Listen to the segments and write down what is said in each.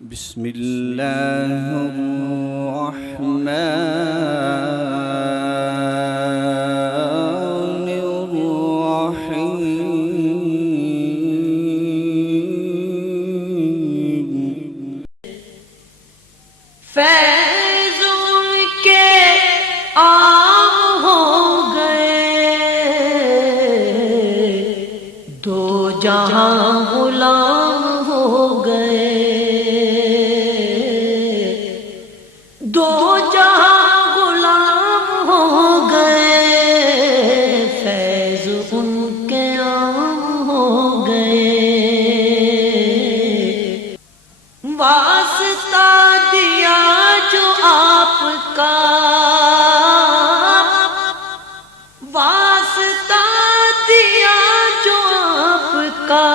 بسم الله الرحمن الرحيم فیض ان کے عام ہو گئے، دو جہاں غلام ہو گئے، دو جہاں غلام ہو گئے، فیض ان کے عام ہو گئے، واسطہ دیا جو آپ کا، واسطہ دیا جو آپ کا،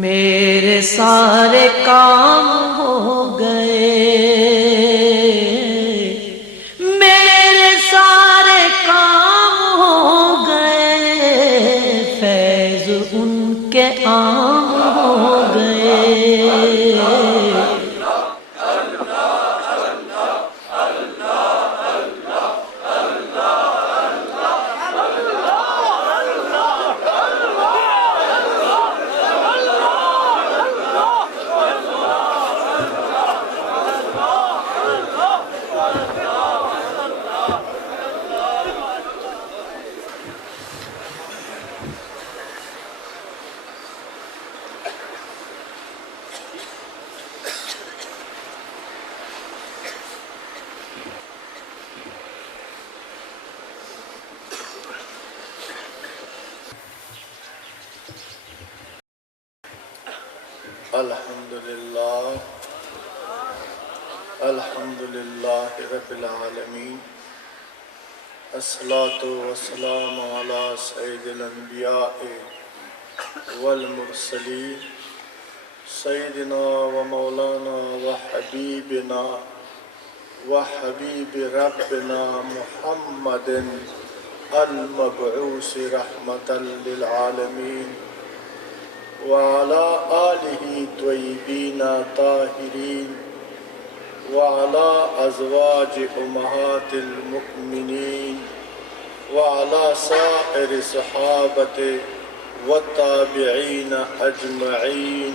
میرے سارے کام ہو گئے، میرے سارے کام ہو گئے، فیض ان کے عام ہو گئے۔ الحمد للہ رب العالمین، الصلاة والسلام علی سید الانبیاء والمرسلین، سیدنا و مولانا و حبیبنا و حبیب ربنا محمد المبعوث رحمتا للعالمین، وعلى آلہ طیبین طاہرین، وعلى أزواج أمهات المؤمنين، وعلى سائر صحابة والتابعين أجمعين،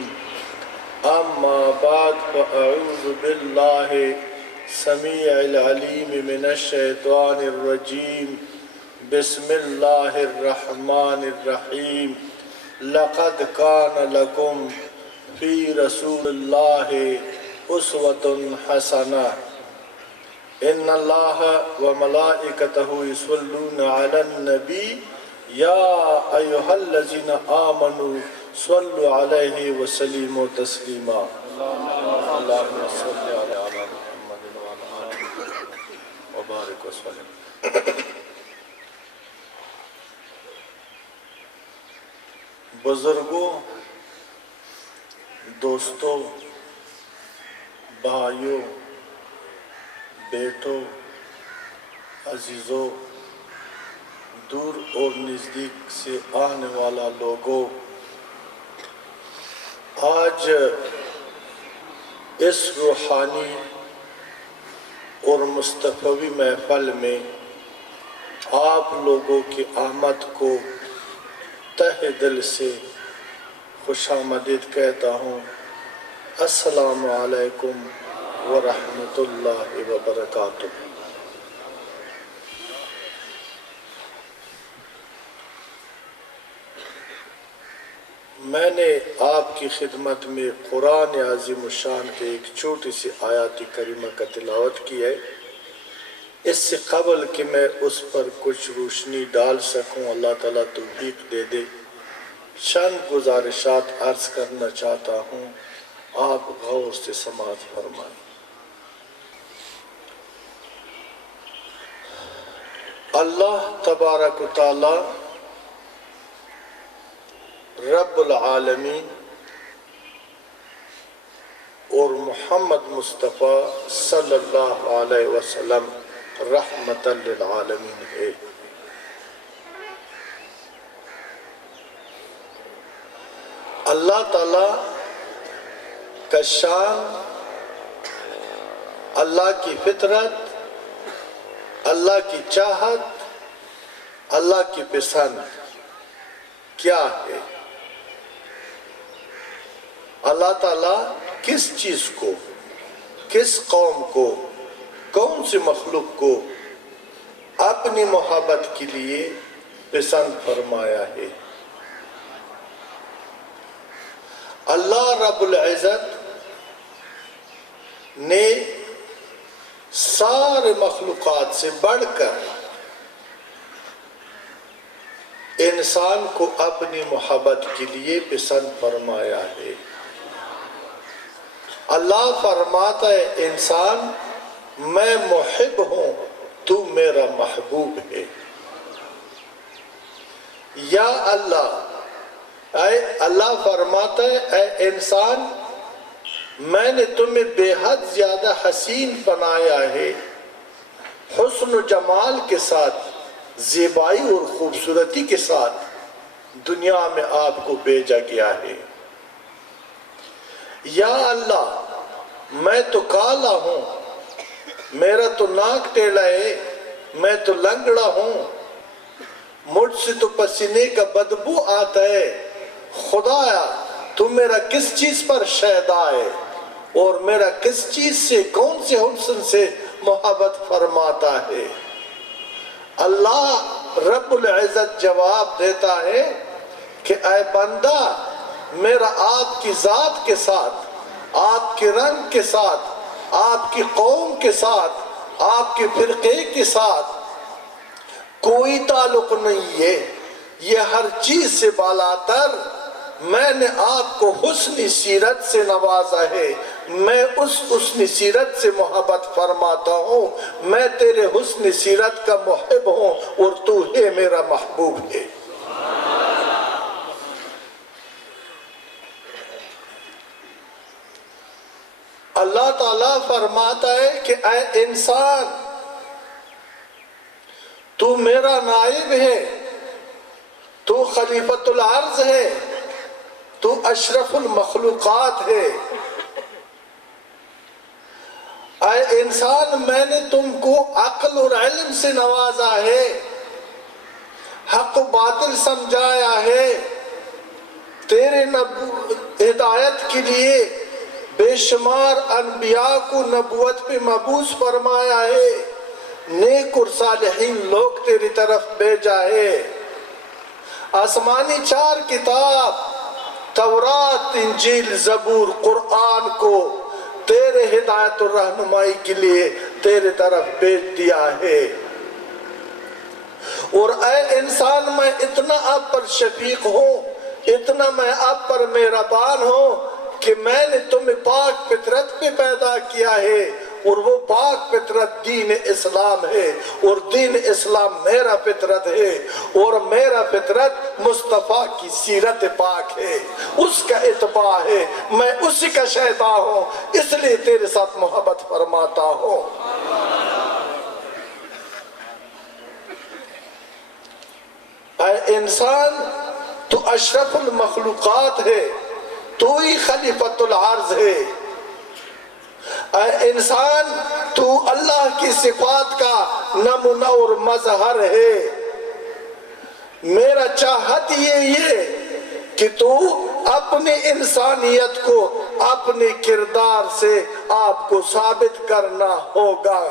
أما بعد، فأعوذ بالله السميع العليم من الشيطان الرجيم، بسم الله الرحمن الرحيم، لقد كان لكم في رسول الله اسوة حسنة، ان اللہ وملائکتہ یصلون علی النبی یا ایہا الذین آمنوا صلوا علیہ وسلموا تسلیما، اللہم صل علی محمد وعلی آلہ وبارک وسلم۔ بزرگوں، دوستوں، بھائیوں، بیٹوں، عزیزوں، دور اور نزدیک سے آنے والا لوگوں، آج اس روحانی اور مصطفی محفل میں آپ لوگوں کی آمد کو تہ دل سے خوش آمدید کہتا ہوں۔ السلام علیکم ورحمۃ اللہ وبرکاتہ۔ میں نے آپ کی خدمت میں قرآن عظیم الشان کے ایک چھوٹی سی آیات کریمہ کا تلاوت کی ہے۔ اس سے قبل کہ میں اس پر کچھ روشنی ڈال سکوں، اللہ تعالیٰ توفیق دے دے، چند گزارشات عرض کرنا چاہتا ہوں، آپ غور سے سماعت فرمائیں۔ اللہ تبارک و تعالی رب العالمین اور محمد مصطفیٰ صلی اللہ علیہ وسلم رحمت للعالمین ہے۔ اللہ تعالی کا شان، اللہ کی فطرت، اللہ کی چاہت، اللہ کی پسند کیا ہے؟ اللہ تعالیٰ کس چیز کو، کس قوم کو، کون سی مخلوق کو اپنی محبت کے لیے پسند فرمایا ہے؟ اللہ رب العزت نے سارے مخلوقات سے بڑھ کر انسان کو اپنی محبت کے لیے پسند فرمایا ہے۔ اللہ فرماتا ہے انسان میں محب ہوں، تو میرا محبوب ہے۔ یا اللہ فرماتا ہے اے انسان میں نے تمہیں بے حد زیادہ حسین بنایا ہے، حسن و جمال کے ساتھ، زیبائی اور خوبصورتی کے ساتھ دنیا میں آپ کو بھیجا گیا ہے۔ یا اللہ میں تو کالا ہوں، میرا تو ناک ٹیڑھا ہے، میں تو لنگڑا ہوں، مجھ سے تو پسینے کا بدبو آتا ہے، خدایا تو میرا کس چیز پر شہدا ہے اور میرا کس چیز سے، کون سے حسن سے محبت فرماتا ہے؟ اللہ رب العزت جواب دیتا ہے کہ اے بندہ میرا آپ کی ذات کے ساتھ، آپ کے رنگ کے ساتھ، آپ کی قوم کے ساتھ، آپ کے فرقے کے ساتھ کوئی تعلق نہیں ہے، یہ ہر چیز سے بالاتر میں نے آپ کو حسن سیرت سے نوازا ہے، میں اس حسن سیرت سے محبت فرماتا ہوں، میں تیرے حسن سیرت کا محب ہوں اور تو ہے میرا محبوب ہے۔ اللہ تعالیٰ فرماتا ہے کہ اے انسان تو میرا نائب ہے، تو خلیفۃ الارض ہے، تو اشرف المخلوقات ہے۔ اے انسان میں نے تم کو عقل اور علم سے نوازا ہے، حق و باطل سمجھایا ہے، تیرے ہدایت کے لیے بے شمار انبیاء کو نبوت پہ مبعوث فرمایا ہے، نیک اور صالحین لوگ تیری طرف بھیجا ہے۔ آسمانی 4 کتاب تورات، انجیل، زبور، قرآن کو تیرے ہدایت اور رہنمائی کے لیے تیرے طرف بھیج دیا ہے۔ اور اے انسان میں اتنا آپ پر شفیق ہوں، اتنا میں آپ پر مہربان ہوں کہ میں نے تمہیں پاک فطرت پہ پیدا کیا ہے، اور وہ پاک فطرت دین اسلام ہے، اور دین اسلام میرا فطرت ہے، اور میرا فطرت مصطفیٰ کی سیرت پاک ہے، اس کا اتباع ہے، میں اسی کا شہدا ہوں، اس لیے تیرے ساتھ محبت فرماتا ہوں۔ اے انسان تو اشرف المخلوقات ہے، تو ہی خلیفۃ العرض ہے۔ اے انسان تو اللہ کی صفات کا نمونہ اور مظہر ہے۔ میرا چاہت یہ کہ تو اپنی انسانیت کو اپنے کردار سے آپ کو ثابت کرنا ہوگا۔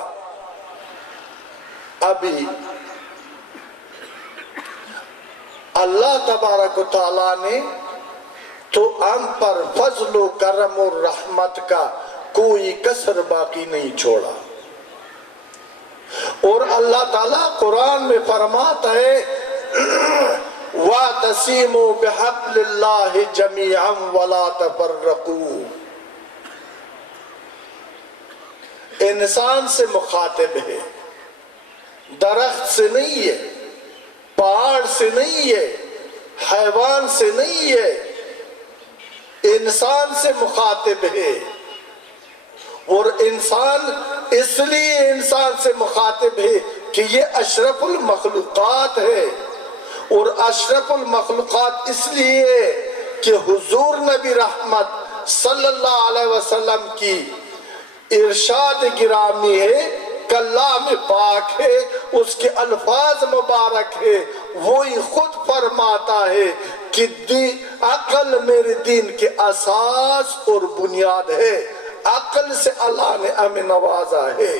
ابھی اللہ تبارک و تعالیٰ نے تو ہم پر فضل و کرم اور رحمت کا کوئی کسر باقی نہیں چھوڑا، اور اللہ تعالیٰ قرآن میں فرماتا ہے وَاعْتَصِمُوا بِحَبْلِ اللَّهِ جَمِيعًا وَلَا تَفَرَّقُوا۔ انسان سے مخاطب ہے، درخت سے نہیں ہے، پہاڑ سے نہیں ہے، حیوان سے نہیں ہے، انسان سے مخاطب ہے۔ اور انسان اس لیے انسان سے مخاطب ہے کہ یہ اشرف المخلوقات ہے، اور اشرف المخلوقات اس لیے کہ حضور نبی رحمت صلی اللہ علیہ وسلم کی ارشاد گرامی ہے، کلام پاک ہے، اس کے الفاظ مبارک ہے، وہی خود فرماتا ہے کہ عقل میرے دین کے اساس اور بنیاد ہے، عقل سے اللہ نے ہمیں نوازا ہے۔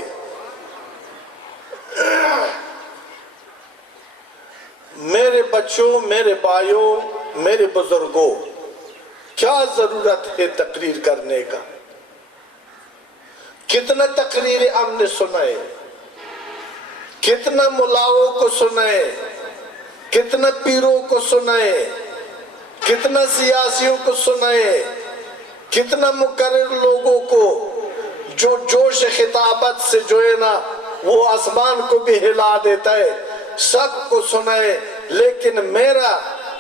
میرے بچوں، میرے بھائیوں، میرے بزرگوں، کیا ضرورت ہے تقریر کرنے کا؟ کتنا تقریریں ہم نے سنائے، کتنا ملاؤں کو سنائے، کتنا پیروں کو سنائے، کتنا سیاسیوں کو سنائے، کتنا مقرر لوگوں کو جو جوش خطابت سے جو ہے نا وہ آسمان کو بھی ہلا دیتا ہے، سب کو سنائے، لیکن میرا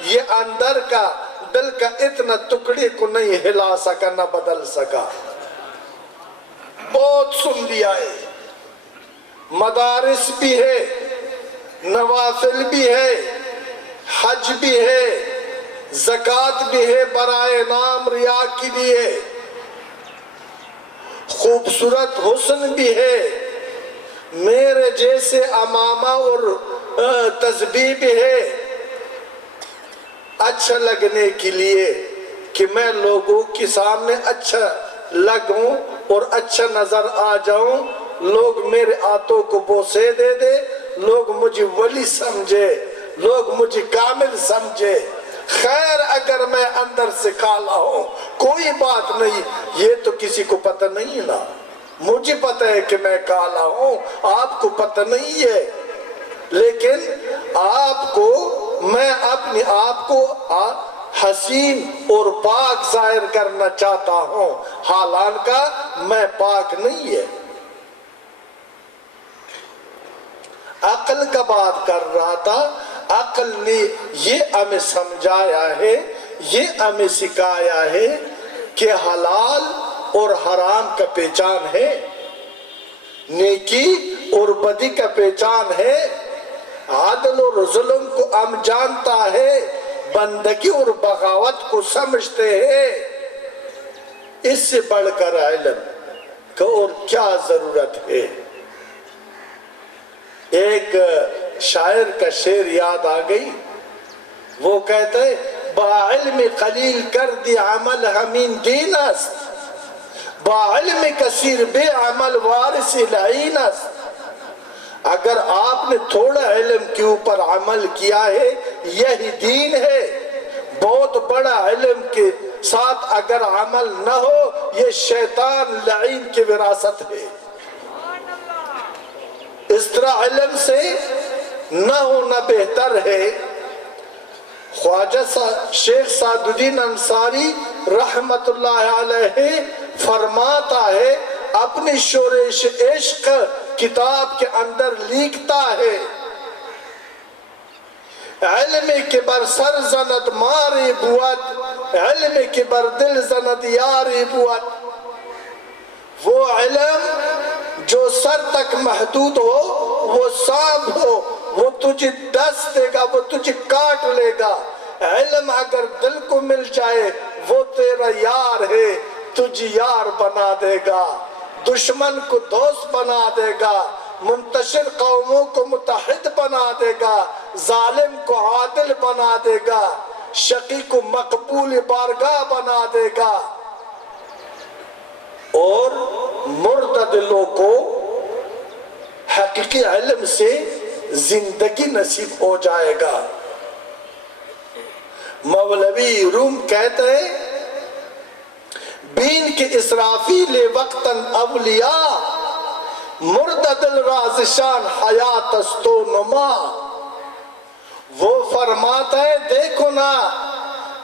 یہ اندر کا دل کا اتنا ٹکڑے کو نہیں ہلا سکا، نہ بدل سکا۔ بہت سن لیا ہے، مدارس بھی ہے، نوافل بھی ہے، حج بھی ہے، زکوٰۃ بھی ہے برائے نام ریا کے لیے، خوبصورت حسن بھی ہے، میرے جیسے امامہ اور تسبیح بھی ہے، اچھا لگنے کے لیے کہ میں لوگوں کے سامنے اچھا لگوں اور اچھا نظر آ جاؤں، لوگ میرے ہاتھوں کو بوسے دے دے، لوگ مجھے ولی سمجھے، لوگ مجھے کامل سمجھے۔ خیر اگر میں اندر سے کالا ہوں کوئی بات نہیں، یہ تو کسی کو پتہ نہیں نا، مجھے پتہ ہے کہ میں کالا ہوں، آپ کو پتہ نہیں ہے، لیکن آپ کو میں اپنے آپ کو حسین اور پاک ظاہر کرنا چاہتا ہوں، حالانکہ میں پاک نہیں ہے۔ عقل کا بات کر رہا تھا، عقل نے یہ ہمیں سمجھایا ہے، یہ ہمیں سکھایا ہے کہ حلال اور حرام کا پہچان ہے، نیکی اور بدی کا پہچان ہے، عدل اور ظلم کو ہم جانتا ہے، بندگی اور بغاوت کو سمجھتے ہیں۔ اس سے بڑھ کر علم کا اور کیا ضرورت ہے؟ ایک شاعر کا شعر یاد آ گئی، وہ کہتا ہے با علم قلیل کر دی عمل ہمین دین است، با علم کثیر بے عمل وارث لعین است۔ اگر آپ نے تھوڑا علم کے اوپر عمل کیا ہے یہی دین ہے، بہت بڑا علم کے ساتھ اگر عمل نہ ہو یہ شیطان لعین کی وراثت ہے۔ اس طرح علم سے نہ ہونا بہتر ہے۔ خواجہ شیخ سعد الدین انصاری رحمت اللہ علیہ فرماتا ہے، اپنی شورش عشق کتاب کے اندر لکھتا ہے، علم کے بر سر زند ماری بوت، علم کے بر دل زند یاری بوت۔ وہ علم جو سر تک محدود ہو، وہ سانپ ہو، وہ تجھے ڈس دے گا، وہ تجھے کاٹ لے گا۔ علم اگر دل کو مل جائے وہ تیرا یار ہے، تجھے یار بنا دے گا، دشمن کو دوست بنا دے گا، منتشر قوموں کو متحد بنا دے گا، ظالم کو عادل بنا دے گا، شقی کو مقبول بارگاہ بنا دے گا، اور مردہ دلوں کو حقیقی علم سے زندگی نصیب ہو جائے گا۔ مولوی روم کہتے ہیں بین کے اسرافیل وقتاً اولیاء، مردہ دل راز شان حیات است و نما۔ وہ فرماتا ہے دیکھو نا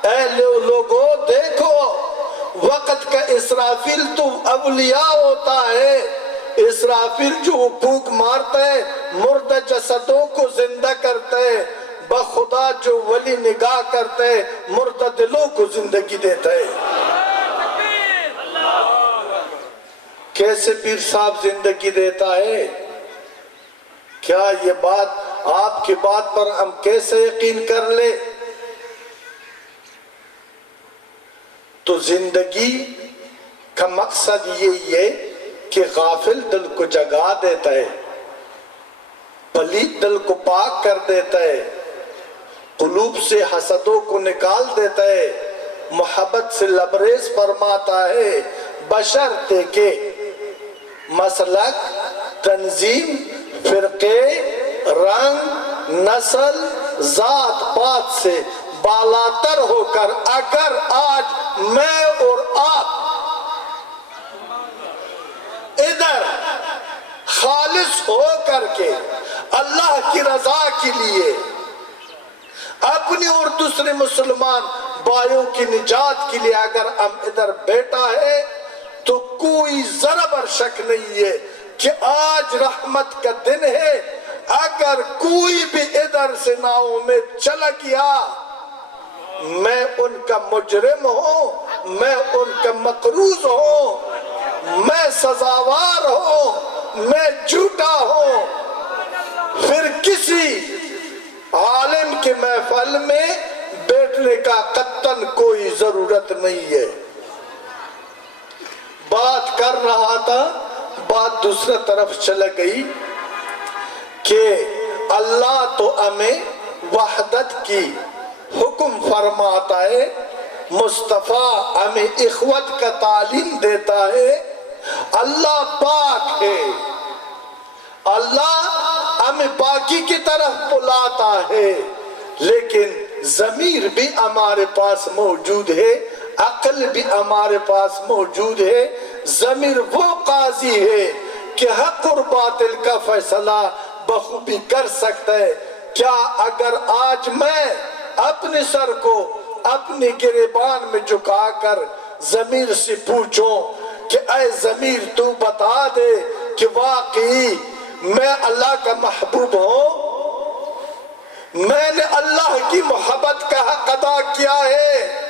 اے لوگو، دیکھو وقت کا اسرافیل تو اولیاء ہوتا ہے، اسرافیل جو پھونک مارتا ہے مردہ جسدوں کو زندہ کرتا ہے، بخدا جو ولی نگاہ کرتا ہے مردہ دلوں کو زندگی دیتا ہے۔ کیسے پیر صاحب زندگی دیتا ہے؟ کیا یہ بات آپ کی بات پر ہم کیسے یقین کر لیں؟ تو زندگی کا مقصد یہی ہے کہ غافل دل کو جگا دیتا ہے، پلید دل کو پاک کر دیتا ہے، قلوب سے حسدوں کو نکال دیتا ہے، محبت سے لبریز فرماتا ہے، بشرطے کہ مسلک، تنظیم، فرقے، رنگ، نسل، ذات پات سے بالاتر ہو کر اگر آج میں اور آپ ادھر خالص ہو کر کے اللہ کی رضا کے لیے اپنی اور دوسرے مسلمان بھائیوں کی نجات کے لیے اگر ہم ادھر بیٹھا ہے تو کوئی ذرا بر شک نہیں ہے کہ آج رحمت کا دن ہے۔ اگر کوئی بھی ادھر سے نا امید چلا گیا، میں ان کا مجرم ہوں، میں ان کا مقروض ہوں، میں سزاوار ہوں، میں جھوٹا ہوں، پھر کسی عالم کے محفل میں بیٹھنے کا قطعاً کوئی ضرورت نہیں ہے۔ بات کر رہا تھا، بات دوسرے طرف چل گئی کہ اللہ تو ہمیں وحدت کی حکم فرماتا ہے، مصطفیٰ ہمیں اخوت کا تعلیم دیتا ہے، اللہ پاک ہے، اللہ ہمیں پاکی کی طرف بلاتا ہے، لیکن ضمیر بھی ہمارے پاس موجود ہے، عقل بھی ہمارے پاس موجود ہے۔ ضمیر وہ قاضی ہے کہ حق اور باطل کا فیصلہ بخوبی کر سکتا ہے۔ کیا اگر آج میں اپنے سر کو اپنے گریبان میں جھکا کر ضمیر سے پوچھوں کہ اے ضمیر تو بتا دے کہ واقعی میں اللہ کا محبوب ہوں، میں نے اللہ کی محبت کا حق ادا کیا ہے،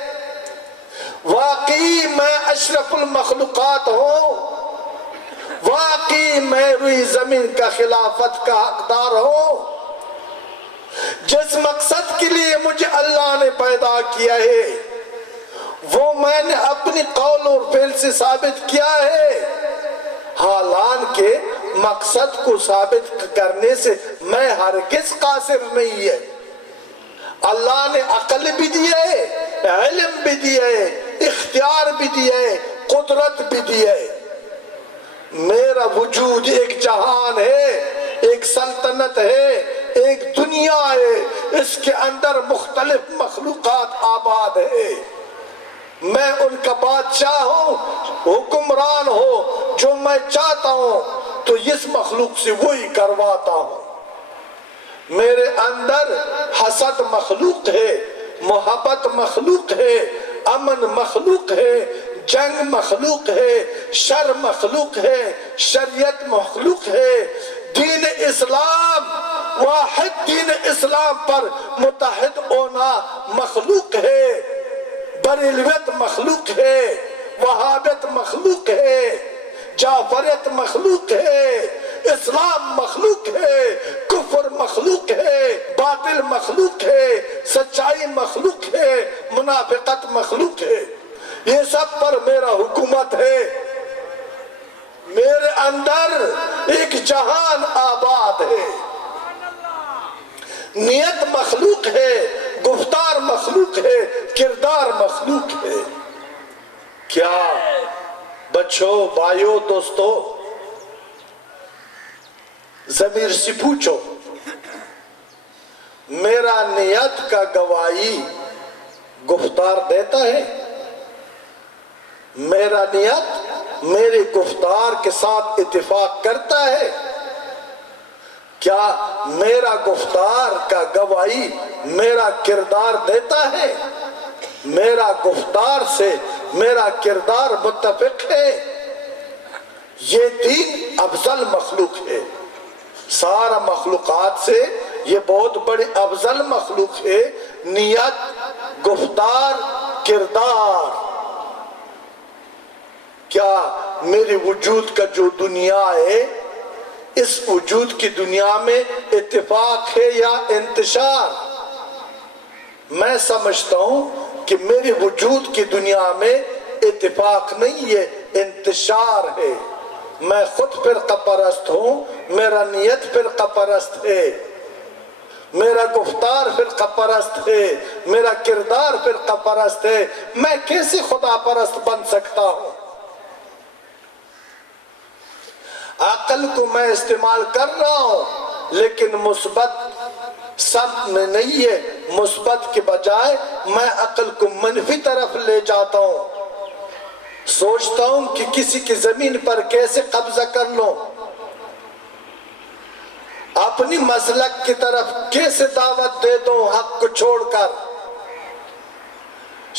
واقعی میں اشرف المخلوقات ہوں، واقعی میں روئی زمین کا خلافت کا حقدار ہوں، جس مقصد کے لیے مجھے اللہ نے پیدا کیا ہے وہ میں نے اپنی قول اور فعل سے ثابت کیا ہے، حالانکہ مقصد کو ثابت کرنے سے میں ہرگز قاصر نہیں ہے۔ اللہ نے عقل بھی دیا ہے، علم بھی دیا ہے، اختیار بھی دیا ہے، قدرت بھی دیا ہے۔ میرا وجود ایک جہان ہے، ایک سلطنت ہے، ایک دنیا ہے، اس کے اندر مختلف مخلوقات آباد ہے، میں ان کا بادشاہ ہوں، حکمران ہوں، جو میں چاہتا ہوں تو اس مخلوق سے وہی کرواتا ہوں۔ میرے اندر حسد مخلوق ہے، محبت مخلوق ہے، امن مخلوق ہے، جنگ مخلوق ہے، شر مخلوق ہے، شریعت مخلوق ہے، دین اسلام واحد دین اسلام پر متحد ہونا مخلوق ہے، بریلویت مخلوق ہے، وہابیت مخلوق ہے، جعفریت مخلوق ہے، اسلام مخلوق ہے، کفر مخلوق ہے، باطل مخلوق ہے، سچائی مخلوق ہے، منافقت مخلوق ہے، یہ سب پر میرا حکومت ہے۔ میرے اندر ایک جہان آباد ہے، نیت مخلوق ہے، گفتار مخلوق ہے، کردار مخلوق ہے۔ کیا بچوں، بھائیوں، دوستوں، ضمیر سے پوچھو، میرا نیت کا گواہی گفتار دیتا ہے؟ میرا نیت میرے گفتار کے ساتھ اتفاق کرتا ہے؟ کیا میرا گفتار کا گواہی میرا کردار دیتا ہے؟ میرا گفتار سے میرا کردار متفق ہے؟ یہ دین افضل مخلوق ہے، سارا مخلوقات سے یہ بہت بڑی افضل مخلوق ہے۔ نیت، گفتار، کردار۔ کیا میرے وجود کا جو دنیا ہے، اس وجود کی دنیا میں اتفاق ہے یا انتشار؟ میں سمجھتا ہوں کہ میرے وجود کی دنیا میں اتفاق نہیں ہے، انتشار ہے۔ میں خود فرقہ پرست ہوں، میرا نیت فرقہ پرست ہے، میرا گفتار فرقہ پرست ہے، میرا کردار فرقہ پرست ہے، میں کیسے خدا پرست بن سکتا ہوں؟ عقل کو میں استعمال کر رہا ہوں لیکن مثبت سب میں نہیں ہے، مثبت کے بجائے میں عقل کو منفی طرف لے جاتا ہوں، سوچتا ہوں کہ کسی کی زمین پر کیسے قبضہ کر لوں، اپنی مسلک کی طرف کیسے دعوت دے دوں حق کو چھوڑ کر۔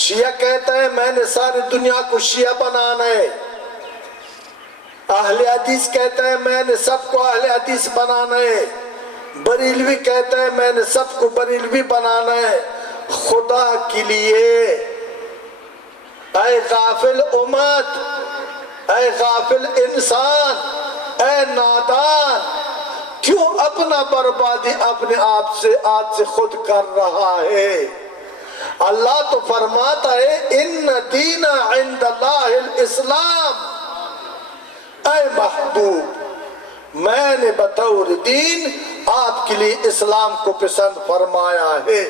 شیعہ کہتا ہے میں نے ساری دنیا کو شیعہ بنانا ہے، اہل حدیث کہتا ہے میں نے سب کو اہل حدیث بنانا ہے، بریلوی کہتا ہے میں نے سب کو بریلوی بنانا ہے۔ خدا کے لیے اے غافل امت، اے غافل انسان، اے نادان، کیوں اپنا بربادی اپنے آپ سے آج سے خود کر رہا ہے؟ اللہ تو فرماتا ہے ان دین عند اللہ الاسلام، اے محبوب میں نے بطور دین آپ کے لیے اسلام کو پسند فرمایا ہے،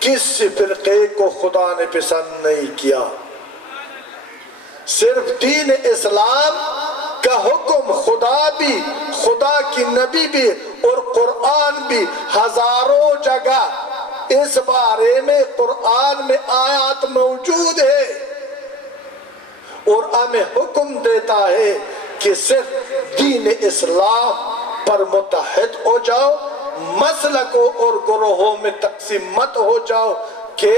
کس فرقے کو خدا نے پسند نہیں کیا؟ صرف دین اسلام کا حکم خدا بھی، خدا کی نبی بھی اور قرآن بھی ہزاروں جگہ اس بارے میں قرآن میں آیات موجود ہے اور ہمیں حکم دیتا ہے کہ صرف دین اسلام پر متحد ہو جاؤ، مسلکوں اور گروہوں میں تقسیم مت ہو جاؤ کہ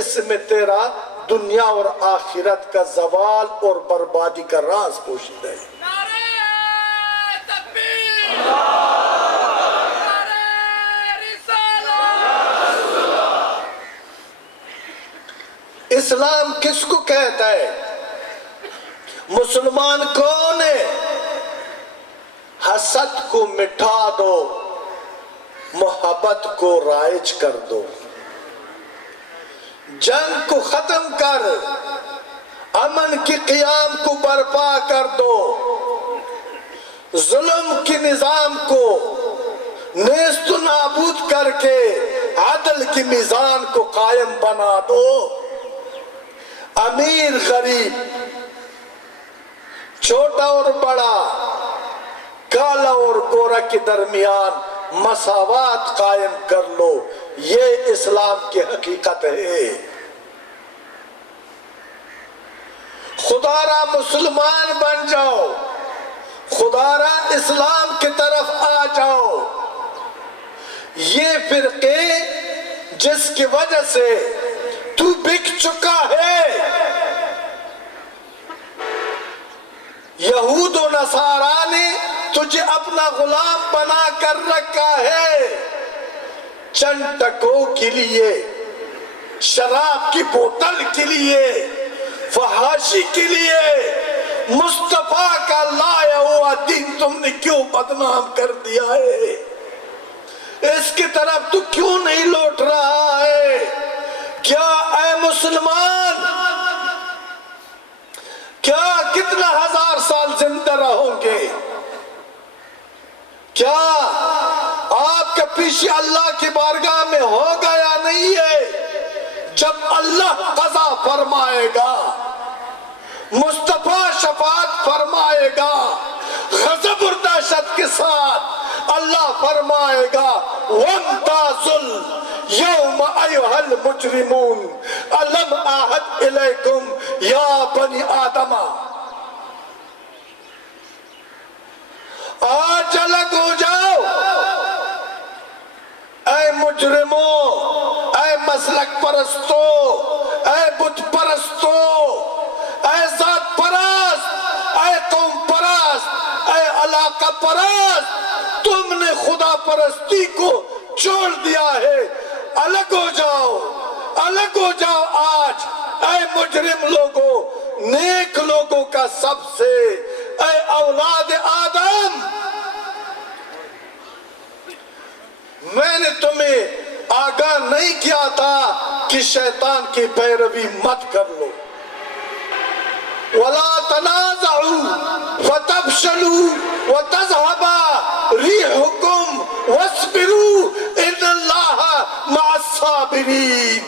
اس میں تیرا دنیا اور آخرت کا زوال اور بربادی کا راز پوشیدہ ہے۔ اسلام کس کو کہتا ہے؟ مسلمان کون ہے؟ حسد کو مٹا دو، محبت کو رائج کر دو، جنگ کو ختم کر، امن کی قیام کو برپا کر دو، ظلم کے نظام کو نیست و نابود کر کے عدل کی میزان کو قائم بنا دو۔ امیر غریب، چھوٹا اور بڑا، کالا اور گورا کے درمیان مساوات قائم کر لو، یہ اسلام کی حقیقت ہے۔ خدا را مسلمان بن جاؤ، خدا را اسلام کی طرف آ جاؤ۔ یہ فرقے جس کی وجہ سے تو بک چکا ہے، یہود و نصارہ نے تجھے اپنا غلام بنا کر رکھا ہے، چند ٹکوں کے لیے، شراب کی بوتل کے لیے، فحاشی کے لیے، مصطفیٰ کا لایا ہوا دین تم نے کیوں بدنام کر دیا ہے؟ اس کی طرف تو کیوں نہیں لوٹ رہا ہے؟ کیا اے مسلمان، کیا کتنا ہزار سال زندہ رہو گے؟ کیا آپ کے پیچھے اللہ کی بارگاہ میں ہوگا یا نہیں ہے؟ جب اللہ قضا فرمائے گا، مصطفیٰ شفاعت فرمائے گا، غضب اور دہشت کے ساتھ اللہ فرمائے گا وَامْتَازُوا الْيَوْمَ أَيُّهَا الْمُجْرِمُونَ أَلَمْ أَعْهَدْ إِلَيْكُمْ يَا بَنِي آدَمَ، آج الگ ہو جاؤ اے مجرموں، اے مسلک پرستو، اے بت پرستو، اے ذات پرست، اے قوم پرست، اے علاقہ پرست، تم نے خدا پرستی کو چھوڑ دیا ہے، الگ ہو جاؤ، الگ ہو جاؤ آج اے مجرم لوگوں، نیک لوگوں کا سب سے، اے اولاد آدم، میں نے تمہیں آگاہ نہیں کیا تھا کہ شیطان کی پیروی مت کر لو. وَلَا تَنَازَعُوا فَتَفْشَلُوا وَتَذْهَبَ رِيحُكُمْ وَاصْبِرُوا إِنَّ اللَّهَ مَعَ الصَّابِرِينَ.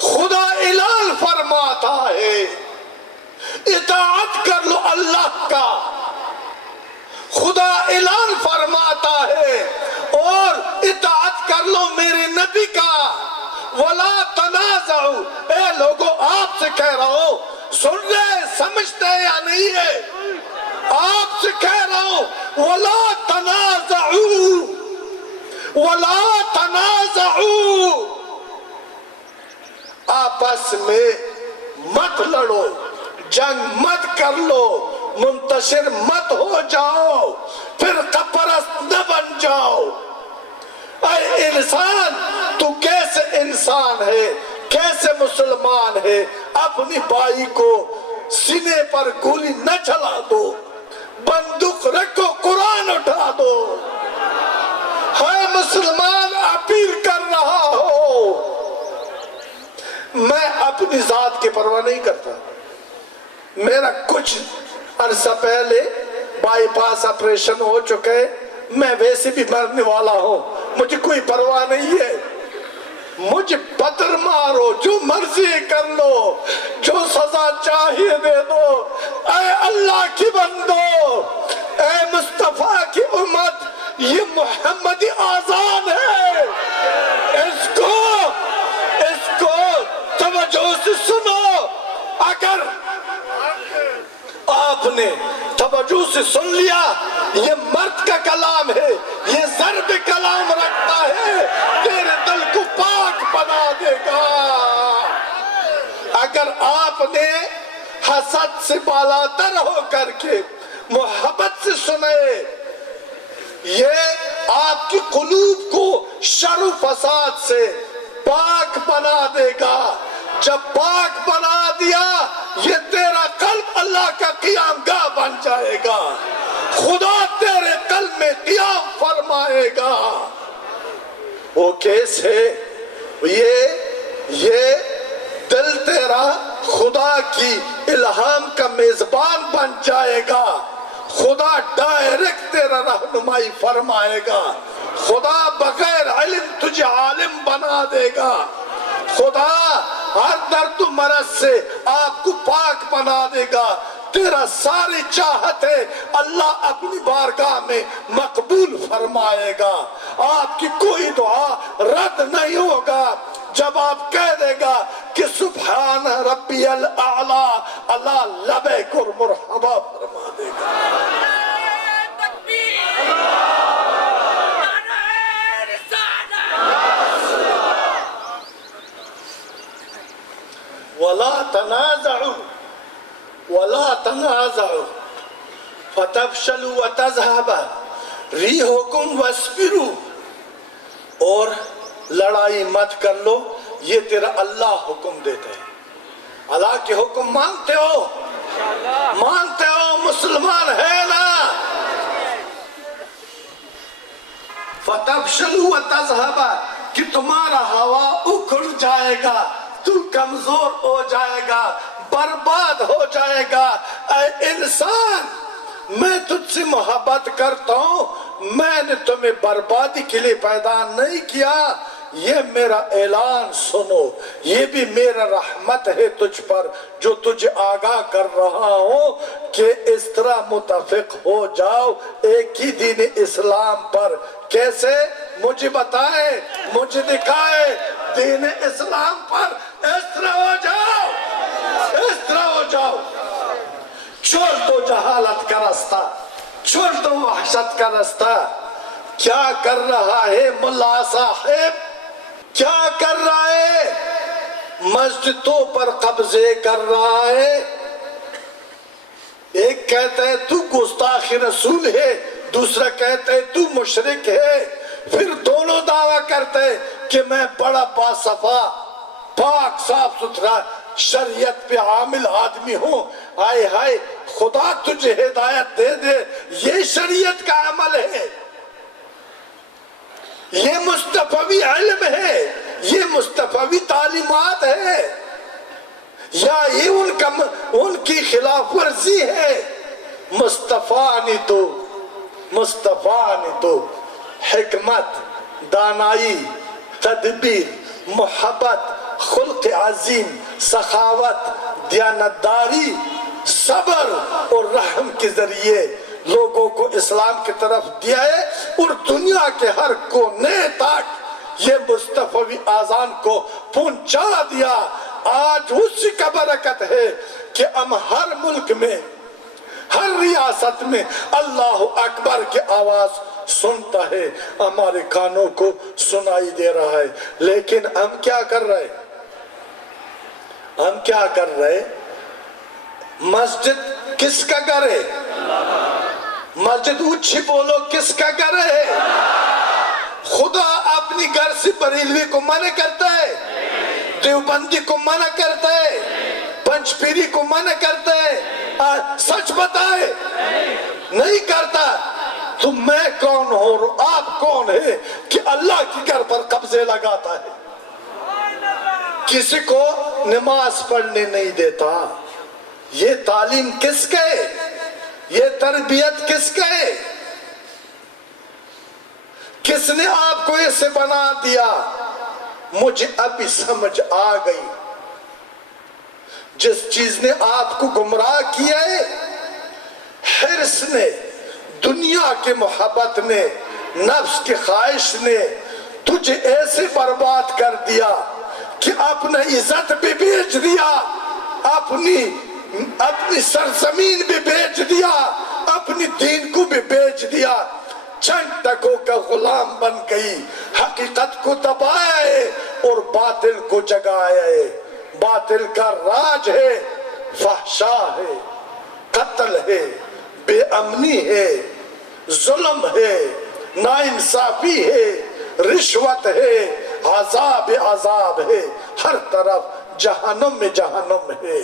خدا اعلان فرماتا ہے اطاعت کر لو اللہ کا. خدا اعلان فرماتا ہے اور اطاعت کر لو میرے نبی کا. وَلَا تَنَازَعُوا. اے لوگوں آپ سے کہہ رہا ہوں, سن رہے سمجھتے یا نہیں ہے؟ آپ سے کہہ رہا ہوں وَلَا تَنَازَعُوا, وَلَا تَنَازَعُوا. آپس میں مت لڑو, جنگ مت کر لو, منتشر مت ہو جاؤ, پھر پرست نہ بن جاؤ. اے انسان, تو کیسے انسان ہے, کیسے مسلمان ہے؟ اپنی بھائی کو سینے پر گولی نہ چلا دو, بندوق رکھو, قرآن اٹھا دو. ہے مسلمان اپیل کر رہا ہو. میں اپنی ذات کی پرواہ نہیں کرتا. میرا کچھ عرصہ پہلے بائی پاس آپریشن ہو چکے, میں ویسے بھی مرنے والا ہوں, مجھے کوئی پرواہ نہیں ہے. مجھے پتھر مارو, جو مرضی کر لو, جو سزا چاہیے دے دو. اے اللہ کی بندو, اے مصطفیٰ کی امت, یہ محمدی آزان ہے. اس کو توجہ سے سنو. اگر آپ نے توجہ سے سن لیا, یہ مرد کا کلام ہے, یہ ضرب کلام رکھتا ہے, تیرے دل کو پاک بنا دے گا. اگر آپ نے حسد سے بالاتر ہو کر کے محبت سے سنے, یہ آپ کی قلوب کو شر و فساد سے پاک بنا دے گا. جب پاک بنا دیا, یہ تیرا قلب اللہ کا قیام گاہ بن جائے گا. خدا تیرے قلب میں قیام فرمائے گا. وہ کیسے؟ یہ دل تیرا خدا کی الہام کا میزبان بن جائے گا. خدا ڈائریکٹ تیرا رہنمائی فرمائے گا. خدا بغیر علم تجھے عالم بنا دے گا. خدا ہر درد و مرض سے آپ کو پاک بنا دے گا. تیرا ساری چاہتے اللہ اپنی بارگاہ میں مقبول فرمائے گا. آپ کی کوئی دعا رد نہیں ہوگا. جب آپ کہہ دے گا کہ سبحان ربی الاعلی, اللہ لبیک اور مرحبا فرما دے گا. وَلَا تَنَازَعُوا وَلَا تَنَازَعُوا فَتَفْشَلُوا وَتَذْهَبَ رِيحُكُمْ وَاصْبِرُوا. اور لڑائی مت کر لو, یہ تیرا اللہ حکم دیتا ہے. اللہ کے حکم مانتے ہو؟ مانتے ہو؟ مسلمان ہے نا؟ فَتَفْشَلُوا وَتَذْهَبَ, کہ تمہارا ہوا اکھڑ جائے گا, تو کمزور ہو جائے گا, برباد ہو جائے گا. اے انسان, میں تجھ سے محبت کرتا ہوں, میں نے تمہیں بربادی کے لیے پیدا نہیں کیا. یہ میرا اعلان سنو, یہ بھی میرا رحمت ہے تجھ پر, جو تجھے آگاہ کر رہا ہوں کہ اس طرح متفق ہو جاؤ ایک ہی دین اسلام پر. کیسے؟ مجھے بتائے, مجھے دکھائے. دین اسلام پر اس طرح ہو جاؤ, اس طرح ہو جاؤ. چھوڑ دو جہالت کا راستہ, چھوڑ دو وحشت کا راستہ. کیا کر رہا ہے ملا صاحب؟ کیا کر رہا ہے؟ مسجدوں پر قبضے کر رہا ہے. ایک کہتا ہے تو گستاخ رسول ہے, دوسرا کہتا ہے تو مشرک ہے. پھر دونوں دعویٰ کرتے ہیں کہ میں بڑا باصفا, پاک, صاف ستھرا, شریعت پہ عامل آدمی ہوں. آئے ہائے, خدا تجھے ہدایت دے دے, یہ شریعت کا عمل ہے. یہ مصطفی علم ہے، یہ مصطفی تعلیمات ہے، یا یہ ان کی خلاف ورزی ہے؟ مصطفیٰ نے تو حکمت، دانائی، تدبیر، محبت، خلق عظیم، سخاوت، دیانتداری، صبر اور رحم کے ذریعے لوگوں کو اسلام کی طرف دیا ہے، اور دنیا کے ہر کونے تک یہ مصطفی آذان کو پہنچا دیا۔ آج اسی کا برکت ہے کہ ہم ہر ملک میں، ہر ریاست میں اللہ اکبر کی آواز سنتا ہے، ہمارے کانوں کو سنائی دے رہا ہے۔ لیکن ہم کیا کر رہے؟ ہم کیا کر رہے؟ مسجد کس کا گھر ہے؟ مسجد اونچی بولو، کس کا گھر ہے؟ خدا اپنی گھر سے بریلوی کو منع کرتا ہے، دیوبندی کو منع کرتا ہے، پنچ پیری کو منع کرتا ہے؟ سچ بتائے، نہیں کرتا۔ تو میں کون ہوں اور آپ کون ہے کہ اللہ کی گھر پر قبضے لگاتا ہے؟ کسی کو نماز پڑھنے نہیں دیتا۔ یہ تعلیم کس کا ہے؟ یہ تربیت کس کا ہے؟ کس نے آپ کو اسے بنا دیا؟ مجھے ابھی سمجھ آ گئی، جس چیز نے آپ کو گمراہ کیا ہے، حرص نے، دنیا کی محبت نے، نفس کی خواہش نے تجھے ایسے برباد کر دیا کہ اپنا عزت بھی بیچ دیا، اپنی سرزمین بھی بیچ دیا، اپنی دین کو بھی بیچ دیا، چند ٹکوں کا غلام بن گئی، حقیقت کو دبایا ہے اور باطل کو جگایا ہے۔ باطل کا راج ہے، فحشا ہے، قتل ہے، بے امنی ہے، ظلم ہے، ناانصافی ہے، رشوت ہے، عذاب ہے، ہر طرف جہنم میں جہنم ہے۔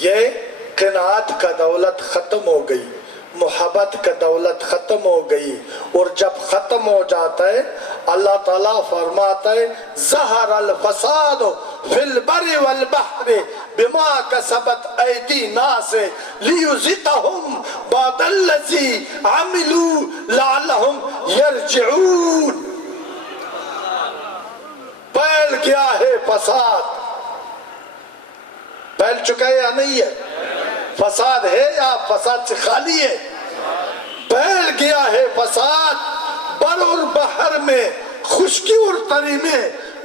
یہ قناعت کا دولت ختم ہو گئی، محبت کا دولت ختم ہو گئی، اور جب ختم ہو جاتا ہے اللہ تعالیٰ فرماتا ہے ظہر الفساد فی البر والبحر بما کسبت ایدی الناس لیذیقہم بعض الذی عملوا لعلہم یرجعون۔ پھیل گیا ہے فساد، پھیل چکا ہے یا نہیں ہے؟ فساد ہے یا فساد سے خالی ہے؟ پھیل گیا ہے فساد بر اور بحر میں، خشکی اور تری میں،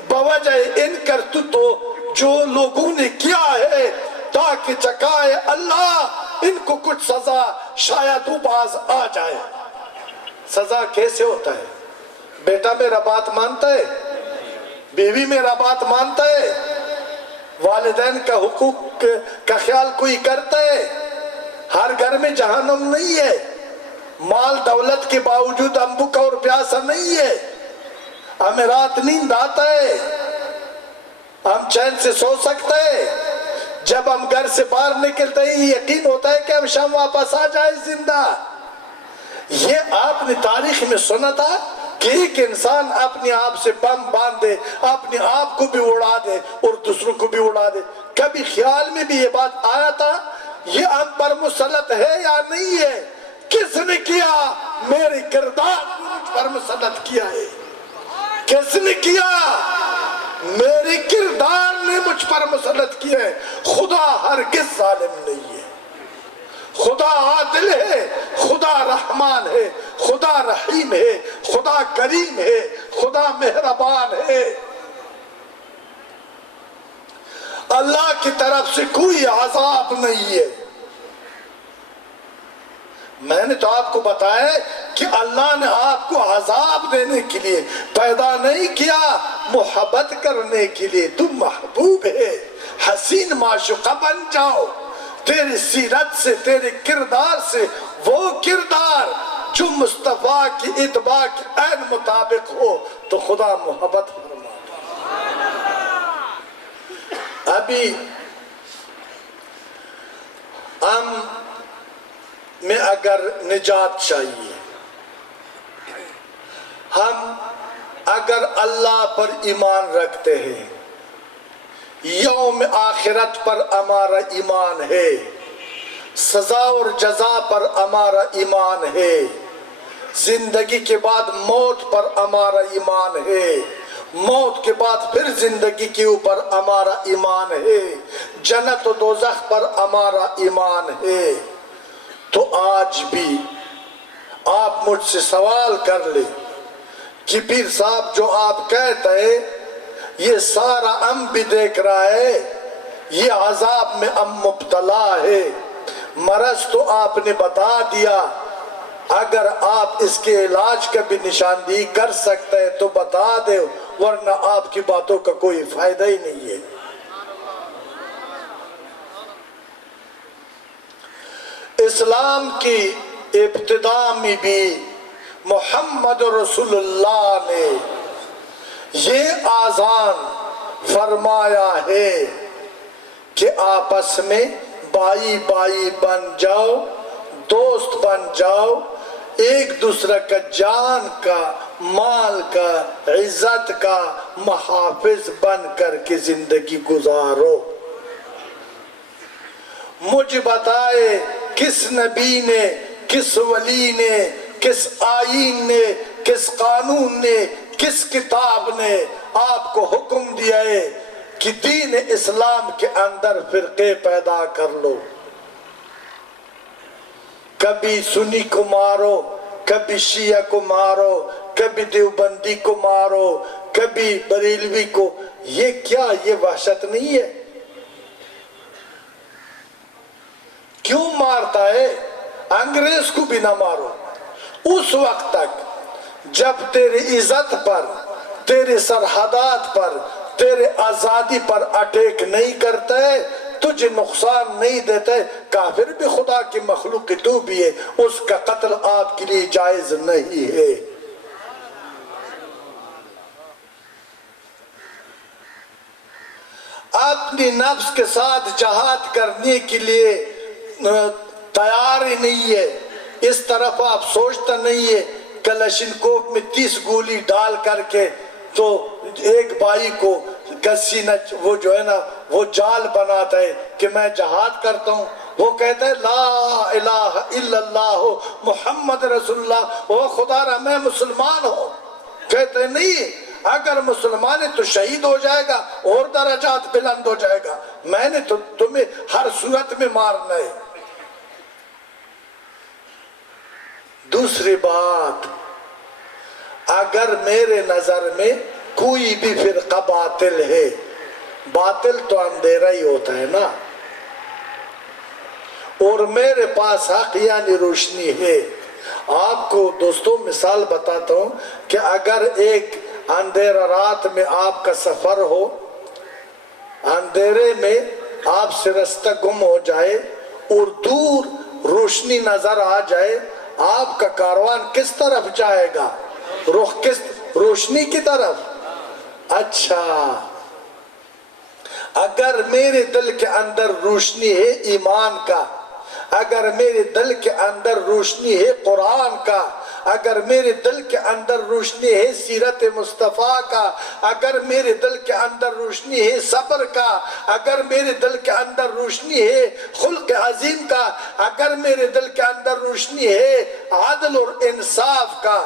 بوجہ ان کرتوتوں جو لوگوں نے کیا ہے، تاکہ چکائے اللہ ان کو کچھ سزا شاید وہ باز آ جائے۔ سزا کیسے ہوتا ہے؟ بیٹا میرا بات مانتا ہے؟ بیوی میرا بات مانتا ہے؟ والدین کا حقوق کا خیال کوئی کرتا ہے؟ ہر گھر میں جہنم نہیں ہے، مال دولت کے باوجود ہم بھوکا اور پیاسا نہیں ہے، ہمیں رات نیند آتا ہے، ہم چین سے سو سکتے ہیں، جب ہم گھر سے باہر نکلتے ہیں یقین ہوتا ہے کہ ہم شام واپس آ جائے زندہ۔ یہ آپ نے تاریخ میں سنا تھا کہ ایک انسان اپنے آپ سے بم باندھ دے، اپنے آپ کو بھی اڑا دے اور دوسروں کو بھی اڑا دے۔ کبھی خیال میں بھی یہ بات آیا تھا یہ ہم پر مسلط ہے یا نہیں ہے؟ کس نے کیا؟ میرے کردار مجھ پر مسلط کیا ہے۔ کس نے کیا؟ میرے کردار نے مجھ پر مسلط کیا ہے۔ خدا ہرگز ظالم نہیں ہے، خدا عادل ہے، خدا رحمان ہے، خدا رحیم ہے، خدا کریم ہے، خدا مہربان ہے۔ اللہ کی طرف سے کوئی عذاب نہیں ہے۔ میں نے تو آپ کو بتایا کہ اللہ نے آپ کو عذاب دینے کے لیے پیدا نہیں کیا، محبت کرنے کے لیے۔ تم محبوب ہے، حسین معشوقہ بن جاؤ، تیری سیرت سے، تیرے کردار سے، وہ کردار جو مصطفیٰ کی اتباع کے عین مطابق ہو تو خدا محبت فرماتا۔ ابھی ہم میں اگر نجات چاہیے ہم اگر اللہ پر ایمان رکھتے ہیں، یوم آخرت پر ہمارا ایمان ہے، سزا اور جزا پر ہمارا ایمان ہے، زندگی کے بعد موت پر ہمارا ایمان ہے، موت کے بعد پھر زندگی کے اوپر ہمارا ایمان ہے، جنت و دوزخ پر ہمارا ایمان ہے، تو آج بھی آپ مجھ سے سوال کر لیں کہ پیر صاحب جو آپ کہتے ہیں یہ سارا ہم بھی دیکھ رہا ہے، یہ عذاب میں ہم مبتلا ہے، مرض تو آپ نے بتا دیا، اگر آپ اس کے علاج کا بھی نشاندہی کر سکتے ہیں تو بتا دے، ورنہ آپ کی باتوں کا کوئی فائدہ ہی نہیں ہے۔ اسلام کی ابتدا میں بھی محمد رسول اللہ نے یہ آذان فرمایا ہے کہ آپس میں بائی بائی بن جاؤ، دوست بن جاؤ، ایک دوسرے کا جان کا، مال کا، عزت کا محافظ بن کر کے زندگی گزارو۔ مجھے بتائے کس نبی نے، کس ولی نے، کس آئین نے، کس قانون نے، کس کتاب نے آپ کو حکم دیا ہے کہ دین اسلام کے اندر فرقے پیدا کر لو، کبھی سنی کو مارو، کبھی شیعہ کو مارو، کبھی دیوبندی کو مارو، کبھی بریلوی کو، یہ کیا، یہ وحشت نہیں ہے؟ کیوں مارتا ہے؟ انگریز کو بھی نہ مارو، اس وقت تک جب تیری عزت پر، تیرے سرحدات پر، تیرے آزادی پر اٹیک نہیں کرتے، تجھے نقصان نہیں دیتے، کافر بھی خدا کی مخلوق کی تو بھی ہے، اس کا قتل آپ کے لیے جائز نہیں ہے۔ اپنی نفس کے ساتھ جہاد کرنے کے لیے تیار ہی نہیں ہے، اس طرف آپ سوچتا نہیں ہے، کلشنکوف میں 30 گولی ڈال کر کے تو ایک بھائی کو کسی نہ وہ جو ہے نا وہ جال بناتا ہے کہ میں جہاد کرتا ہوں، وہ کہتا ہے لا الہ الا اللہ محمد رسول اللہ، وہ خدا رہا میں مسلمان ہوں، کہتے نہیں اگر مسلمان ہے تو شہید ہو جائے گا اور درجات بلند ہو جائے گا، میں نے تو تمہیں ہر صورت میں مارنا ہے۔ دوسری بات، اگر میرے نظر میں کوئی بھی فرقہ باطل ہے، باطل تو اندھیرا ہی ہوتا ہے نا، اور میرے پاس حق یعنی روشنی ہے۔ آپ کو دوستوں مثال بتاتا ہوں کہ اگر ایک اندھیرا رات میں آپ کا سفر ہو، اندھیرے میں آپ سے رستہ گم ہو جائے اور دور روشنی نظر آ جائے، آپ کا کاروان کس طرف جائے گا؟ رخ کس روشنی کی طرف؟ اچھا، اگر میرے دل کے اندر روشنی ہے ایمان کا، اگر میرے دل کے اندر روشنی ہے قرآن کا، اگر میرے دل کے اندر روشنی ہے سیرت مصطفیٰ کا، اگر میرے دل کے اندر روشنی ہے صبر کا، اگر میرے دل کے اندر روشنی ہے خلق عظیم کا، اگر میرے دل کے اندر روشنی ہے عدل اور انصاف کا،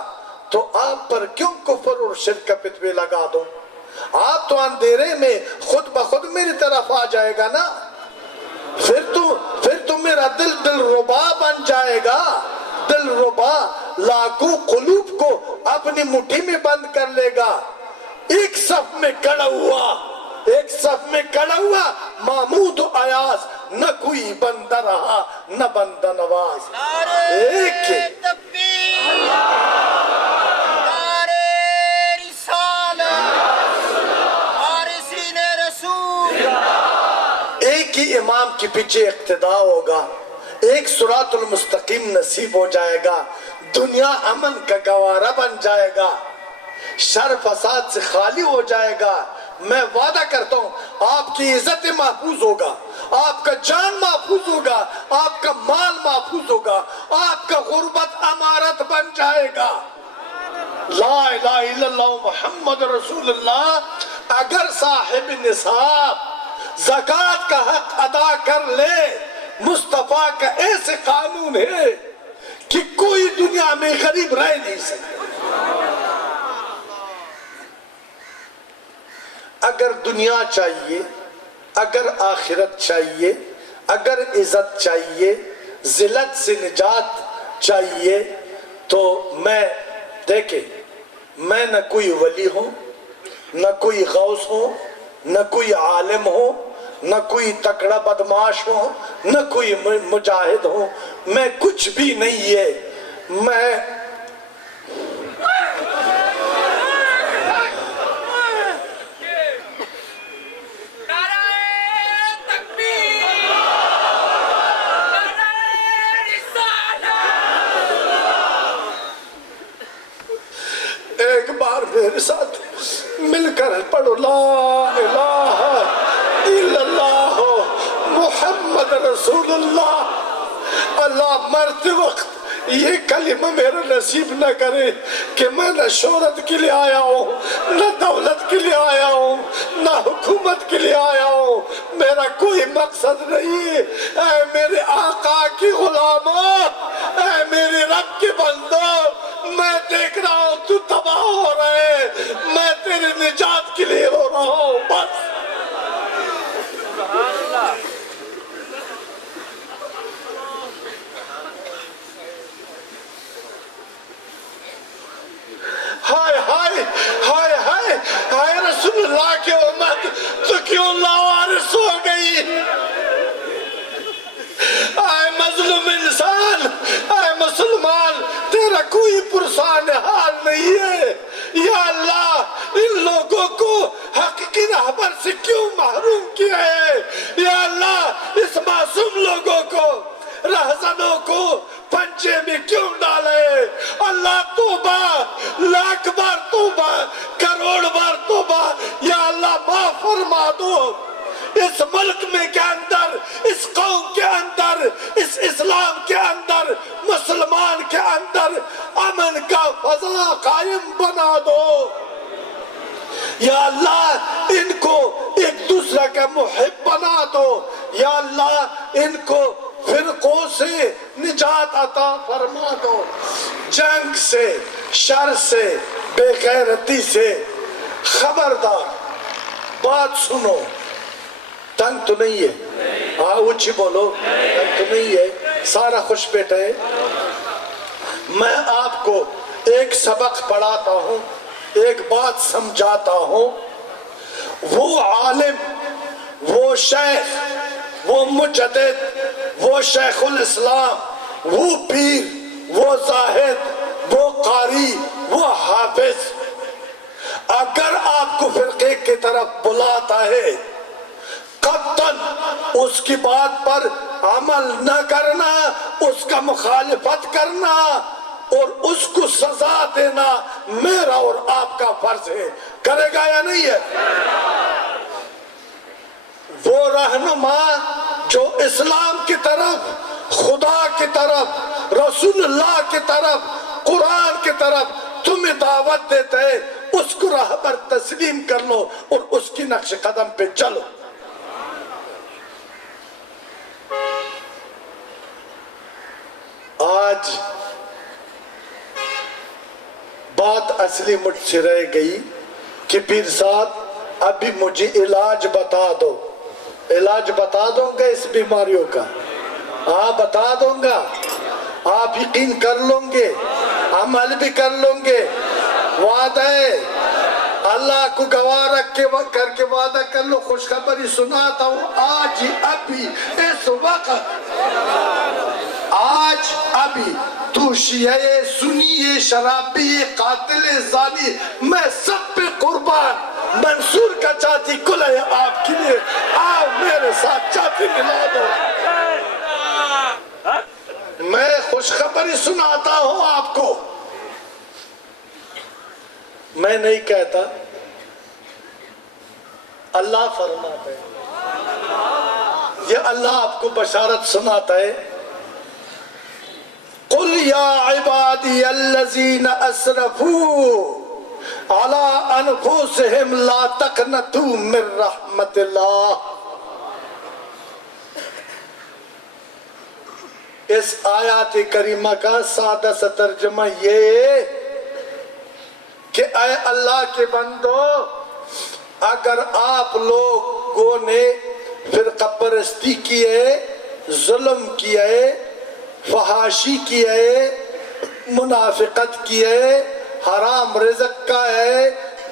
تو آپ پر کیوں کفر اور شرک کا فتوے لگا دو؟ آپ تو اندھیرے میں خود بخود میری طرف آ جائے گا نا، پھر تو میرا دل ربا بن جائے گا، دل ربا لاکھوں قلوب کو اپنی مٹھی میں بند کر لے گا۔ ایک صف میں کھڑا ہوا محمود و ایاز، نہ کوئی بندہ رہا نہ بندہ نواز۔ ایک ہی امام کے پیچھے اقتداء ہوگا، ایک صراط المستقیم نصیب ہو جائے گا، دنیا امن کا گوارا بن جائے گا، شر فساد سے خالی ہو جائے گا۔ میں وعدہ کرتا ہوں آپ کی عزت محفوظ ہوگا، آپ کا جان محفوظ ہوگا، آپ کا مال محفوظ ہوگا، آپ کا غربت امارت بن جائے گا۔ لا الہ الا اللہ محمد رسول اللہ اگر صاحب نصاب زکوٰۃ کا حق ادا کر لے، مصطفیٰ کا ایسے قانون ہے کہ کوئی دنیا میں غریب رہ نہیں سکتا۔ اگر دنیا چاہیے، اگر آخرت چاہیے، اگر عزت چاہیے، ذلت سے نجات چاہیے، تو دیکھیں میں نہ کوئی ولی ہوں، نہ کوئی غوث ہوں، نہ کوئی عالم ہوں، نہ کوئی تکڑا بدماش ہوں، نہ کوئی مجاہد ہوں، میں کچھ بھی نہیں ہے۔ میں ایک بار میرے ساتھ مل کر پڑھو لا الہ الا اللہ محمد رسول اللہ۔ اللہ مرتے وقت یہ کلمہ میرا نصیب نہ کرے کہ میں نہ شہرت کے لیے آیا ہوں، نہ دولت کے لیے آیا ہوں، نہ حکومت کے لیے آیا ہوں، میرا کوئی مقصد نہیں ہے۔ اے میرے آقا کی غلاموں، اے میرے رب کے بندوں، میں دیکھ رہا ہوں تو تباہ ہو رہے، میں تیرے نجات کے لیے ہو رہا ہوں بس۔ ہائے ہائے ہائے ہائے ہائے رسول اللہ کی امت تو کیوں لاوارث ہو گئی؟ اے مظلوم انسان، اے مسلمان، تیرا کوئی پرسان حال نہیں ہے۔ یا اللہ ان لوگوں کو حقیقی رہبر سے کیوں محروم کیا ہے؟ یا اللہ اس معصوم لوگوں کو، رہزنوں کو پنجے میں کیوں ڈالے؟ اللہ توبہ، لاکھ بار توبہ، کروڑ بار توبہ، یا اللہ معاف فرما دو۔ اس ملک میں کے اندر، اس قوم کے اندر، اس اسلام کے اندر، مسلمان کے اندر امن کا فضا قائم بنا دو۔ یا اللہ ان کو ایک دوسرے کا محب بنا دو۔ یا اللہ ان کو فرقوں سے نجات عطا فرما دو، جنگ سے، شر سے، بے غیرتی سے۔ خبردار بات سنو، تنگ تو نہیں ہے؟ ہاں اونچی بولو، تنگ تو نہیں ہے؟ سارا خوش بیٹھا ہے؟ میں آپ کو ایک سبق پڑھاتا ہوں، ایک بات سمجھاتا ہوں۔ وہ عالم، وہ شیخ، وہ مجدد، وہ شیخ الاسلام، وہ پیر، وہ زاہد، وہ قاری، وہ حافظ، اگر آپ کو فرقے کی طرف بلاتا ہے، قطعاً اس کی بات پر عمل نہ کرنا، اس کا مخالفت کرنا اور اس کو سزا دینا میرا اور آپ کا فرض ہے۔ کرے گا یا نہیں ہے؟ وہ رہنما جو اسلام کی طرف، خدا کی طرف، رسول اللہ کی طرف، قرآن کی طرف تمہیں دعوت دیتے ہیں، اس کو رہبر تسلیم کر لو اور اس کی نقش قدم پہ چلو۔ آج بات اصلی مجھ سے رہ گئی کہ پیر صاحب ابھی مجھے علاج بتا دو۔ علاج بتا دوں گا اس بیماریوں کا؟ ہاں بتا دوں گا، آپ یقین کر لوں گے، عمل بھی کر لوں گے، وعدہ ہے۔ اللہ کو گواہ رکھ کے کر کے وعدہ کر لو، خوشخبری سناتا ہوں آج ہی، ابھی، اس وقت، آج ابھی تو شیعہ، سنی، شرابی، قاتل، زانی، میں سب پہ قربان۔ منصور کا چاچی کل ہے آپ کے لیے، آؤ میرے ساتھ چاچی ملا دو۔ میں خوشخبری سناتا ہوں آپ کو، میں نہیں کہتا، اللہ فرماتا ہے، یہ اللہ آپ کو بشارت سناتا ہے۔ قل یا عبادی الذین اسرفوا علی انفسہم لا تقنطوا من رحمت اللہ. اس آیات کریمہ کا سادہ سا ترجمہ یہ ہے کہ اے اللہ کے بندو، اگر آپ لوگوں نے فرقہ پرستی کی ہے، ظلم کیا ہے، فحاشی کی ہے، منافقت کی ہے، حرام رزق کا ہے،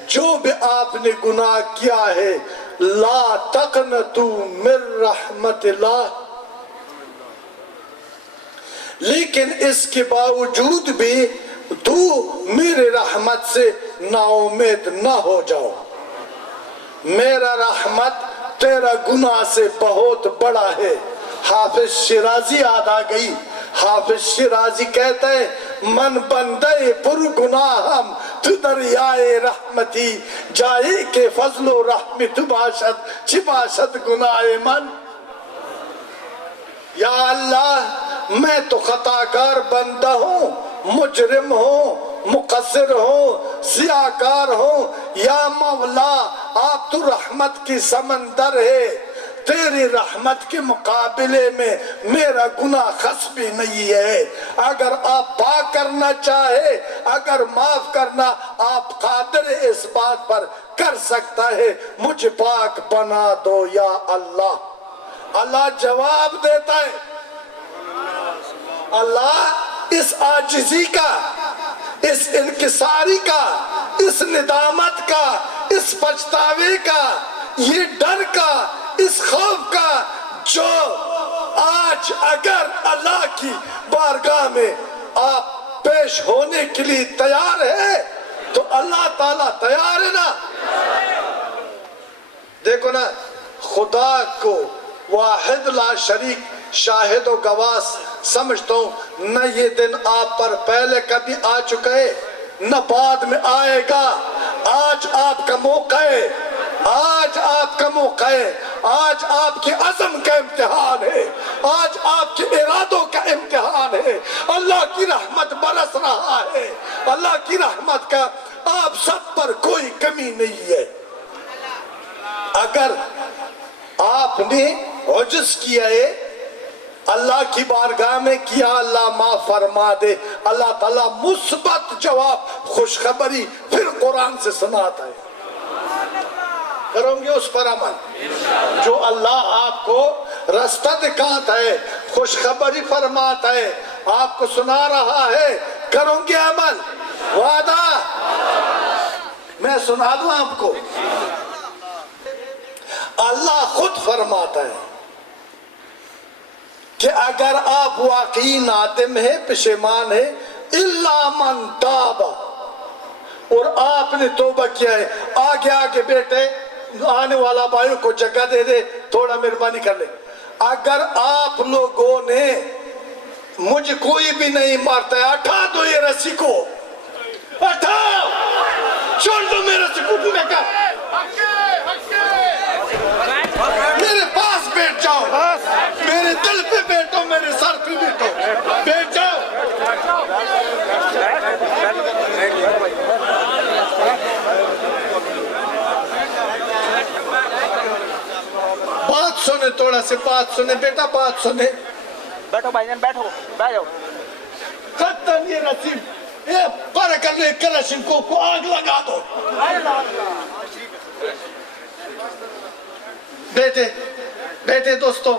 جو بھی آپ نے گناہ کیا ہے، لا تقنطوا من رحمت اللہ، لیکن اس کے باوجود بھی تو میرے رحمت سے نا امید نہ ہو جاؤ. میرا رحمت تیرا گناہ سے بہت بڑا ہے. حافظ شیرازی یاد آ گئی. حافظ شیرازی کہتا ہے من بندے پر گناہم تو دریائے رحمتی جائے کہ فضل و رحمت باشد چی باشد گناہ من. یا اللہ میں تو خطاکار بندہ ہوں، مجرم ہوں، مقصر ہوں، سیاہکار ہوں. یا مولا آپ تو رحمت کی سمندر ہے، تیری رحمت کے مقابلے میں میرا گناہ خس بھی نہیں ہے. اگر آپ پاک کرنا چاہے، اگر معاف کرنا آپ قادر اس بات پر کر سکتا ہے، مجھے پاک بنا دو یا اللہ. اللہ جواب دیتا ہے. اللہ اس عاجزی کا، اس انکساری کا، اس ندامت کا، اس پچھتاوے کا، یہ ڈر کا، اس خوف کا، جو آج اگر اللہ کی بارگاہ میں آپ پیش ہونے کے لیے تیار ہے تو اللہ تعالیٰ تیار ہے نا. دیکھو نا، خدا کو واحد لا شریک شاہد و گواہ سمجھتا ہوں. نہ یہ دن آپ پر پہلے کبھی آ چکا ہے، نہ بعد میں آئے گا. آج آپ کا موقع ہے، آج آپ کا موقع ہے. آج آپ کے عزم کا امتحان ہے، آج آپ کے ارادوں کا امتحان ہے. اللہ کی رحمت برس رہا ہے. اللہ کی رحمت کا آپ سب پر کوئی کمی نہیں ہے. اگر آپ نے عجز کیا ہے اللہ کی بارگاہ میں کیا، اللہ معاف فرما دے. اللہ تعالیٰ مثبت جواب، خوشخبری پھر قرآن سے سناتا ہے. کرو گے اس پر عمل جو اللہ آپ کو رستہ دکھاتا ہے، خوشخبری فرماتا ہے، آپ کو سنا رہا ہے. کرو گے عمل؟ وعدہ میں سنا دوں آپ کو. اللہ خود فرماتا ہے کہ اگر آپ واقعی نادم ہے، پشیمان ہے، الا من تاب، اور آپ نے توبہ کیا ہے. آگے آگے بیٹے آنے والا بھائیوں کو جگہ دے دے، تھوڑا مہربانی کر لے. اگر آپ لوگوں نے مجھے کوئی بھی نہیں مارتا ہے، اٹھا دو یہ رسی کو، اٹھاؤ، چھوڑ دو میرے رسی کو. تمہیں کہا میرے پاس بیٹھ جاؤ، میرے دل پہ بیٹھو، میرے سر پہ بیٹھو، بیٹھ جاؤ. بات سنے، تھوڑا سے بات سنے بیٹا، بات سنے. بیٹھو بھائی جان، بیٹھو، بیٹھ جاؤ. ختم یہ رسیم، یہ پر کر لے کلاشنکوف کو آگ لگا دو. بیٹے بیٹے دوستو،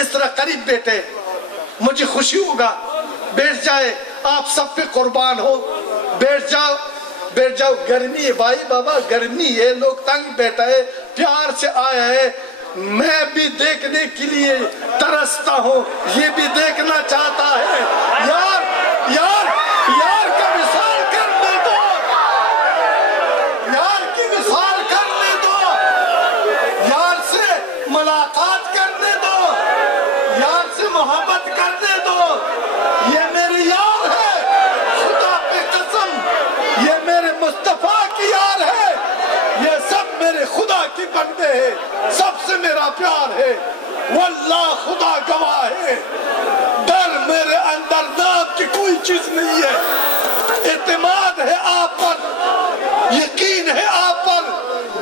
اس طرح قریب بیٹے، مجھے خوشی ہوگا. بیٹھ جائے، آپ سب پہ قربان ہو. بیٹھ جاؤ، بیٹھ جاؤ. گرمی ہے بھائی، بابا گرمی ہے، لوگ تنگ بیٹھا ہے، پیار سے آیا ہے. میں بھی دیکھنے کے لیے ترستا ہوں، یہ بھی دیکھنا چاہتا ہے. یار یار یار کا وصال کرنے دو، یار کی وصال کرنے دو، یار سے ملاقات کرنے دو، یار سے محبت کرنے دو. یہ میرے یار ہے، خدا پہ قسم، یہ میرے مصطفیٰ کی یار ہے. یہ سب میرے خدا کی بندے ہیں، سب سے میرا پیار ہے. واللہ خدا گواہ ہے، ڈر میرے اندر نہ کی کوئی چیز نہیں ہے. اعتماد ہے آپ پر, یقین ہے آپ پر,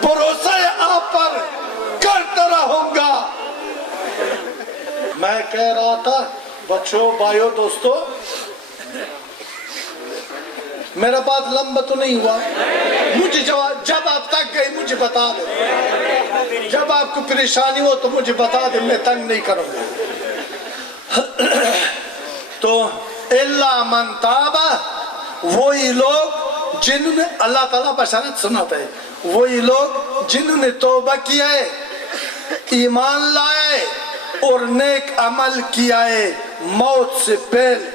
بھروسہ ہے آپ پر, کرتا رہوں گا. میں کہہ رہا تھا بچوں, بھائیوں, دوستوں, میرا بات لمبا تو نہیں ہوا. مجھے جب آپ تک گئی مجھے بتا دیں, جب آپ کو پریشانی ہو تو مجھے بتا دیں, میں تنگ نہیں کروں گا. تو الا من تابا, وہی لوگ جنہوں نے, اللہ تعالیٰ بشارت سناتا ہے, وہی لوگ جنہوں نے توبہ کیا ہے, ایمان لائے اور نیک عمل کیا ہے موت سے پہلے.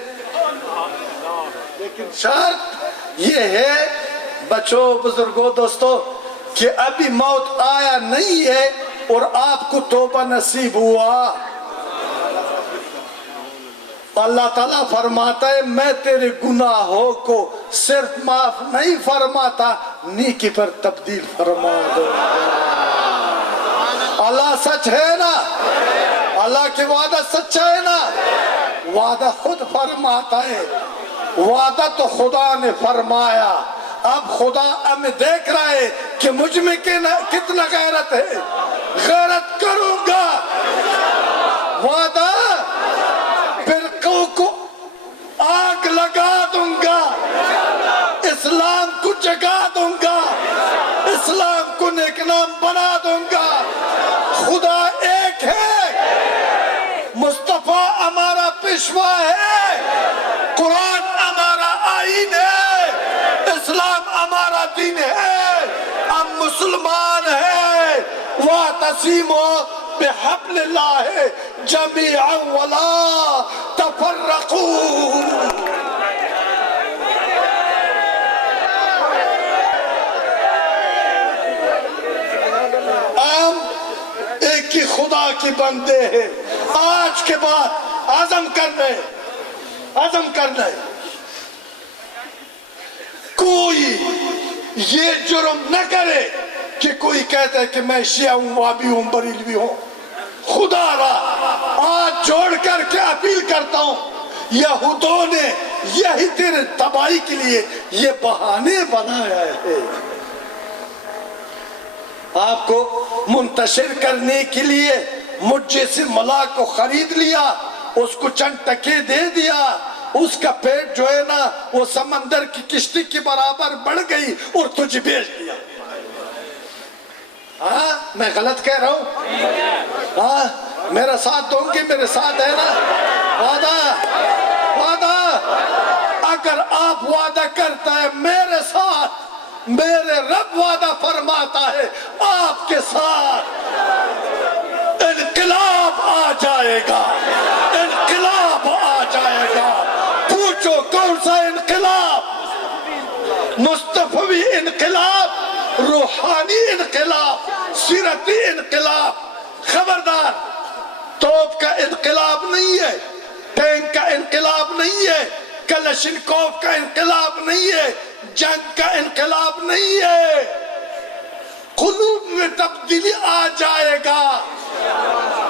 لیکن شرط یہ ہے بچوں, بزرگوں, دوستوں, کہ ابھی موت آیا نہیں ہے اور آپ کو توبہ نصیب ہوا. اللہ تعالیٰ فرماتا ہے میں تیرے گناہوں کو صرف معاف نہیں فرماتا, نیکی پر تبدیل فرما دو. اللہ سچ ہے نا, اللہ کے وعدہ سچا ہے نا. وعدہ خود فرماتا ہے, وعدہ تو خدا نے فرمایا. اب خدا ہمیں دیکھ رہا ہے کہ مجھ میں کتنا غیرت ہے, غیرت کروں گا. وعدہ فرقوں کو آگ لگا دوں گا, اسلام کو جگا دوں گا, اسلام کو نیک نام بنا دوں گا. خدا ایک ہے, مصطفیٰ ہمارا پیشوا ہے, قرآن ہمارا آئین ہے, اسلام ہمارا دین ہے, ہم مسلمان ہیں. وَاعْتَصِمُوا بِحَبْلِ اللَّهِ جَمِيعًا وَلَا تَفَرَّقُوا. ہم ایک ہی خدا کے بندے ہیں. آج کے بعد عزم کرنا ہے, کوئی یہ جرم نہ کرے کہ کوئی کہتا ہے کہ میں شیعہ ہوں, وہابی ہوں, بریلوی ہوں. خدا را آج جوڑ کر کے اپیل کرتا ہوں, یہودوں نے یہی تیرے تباہی کے لیے یہ بہانے بنایا ہے. آپ کو منتشر کرنے کے لیے مجھ جیسے ملاک کو خرید لیا, اس کو چند ٹکے دے دیا, اس کا پیٹ جو ہے نا وہ سمندر کی کشتی کے برابر بڑھ گئی اور تجھے بیچ دیا. ہاں میں غلط کہہ رہا ہوں؟ ہاں میرا ساتھ دوں گے, میرے ساتھ ہے نا. وعدہ اگر آپ وعدہ کرتا ہے میرے ساتھ, میرے رب وعدہ فرماتا ہے آپ کے ساتھ انقلاب آ جائے گا, انقلاب آ جائے گا. پوچھو کون سا انقلاب؟ مصطفی انقلاب, روحانی انقلاب, سیرتی انقلاب. خبردار, توپ کا انقلاب نہیں ہے, ٹینک کا انقلاب نہیں ہے, کلشنکوف کا انقلاب نہیں ہے, جنگ کا انقلاب نہیں ہے. قلوب میں تبدیلی آ جائے گا,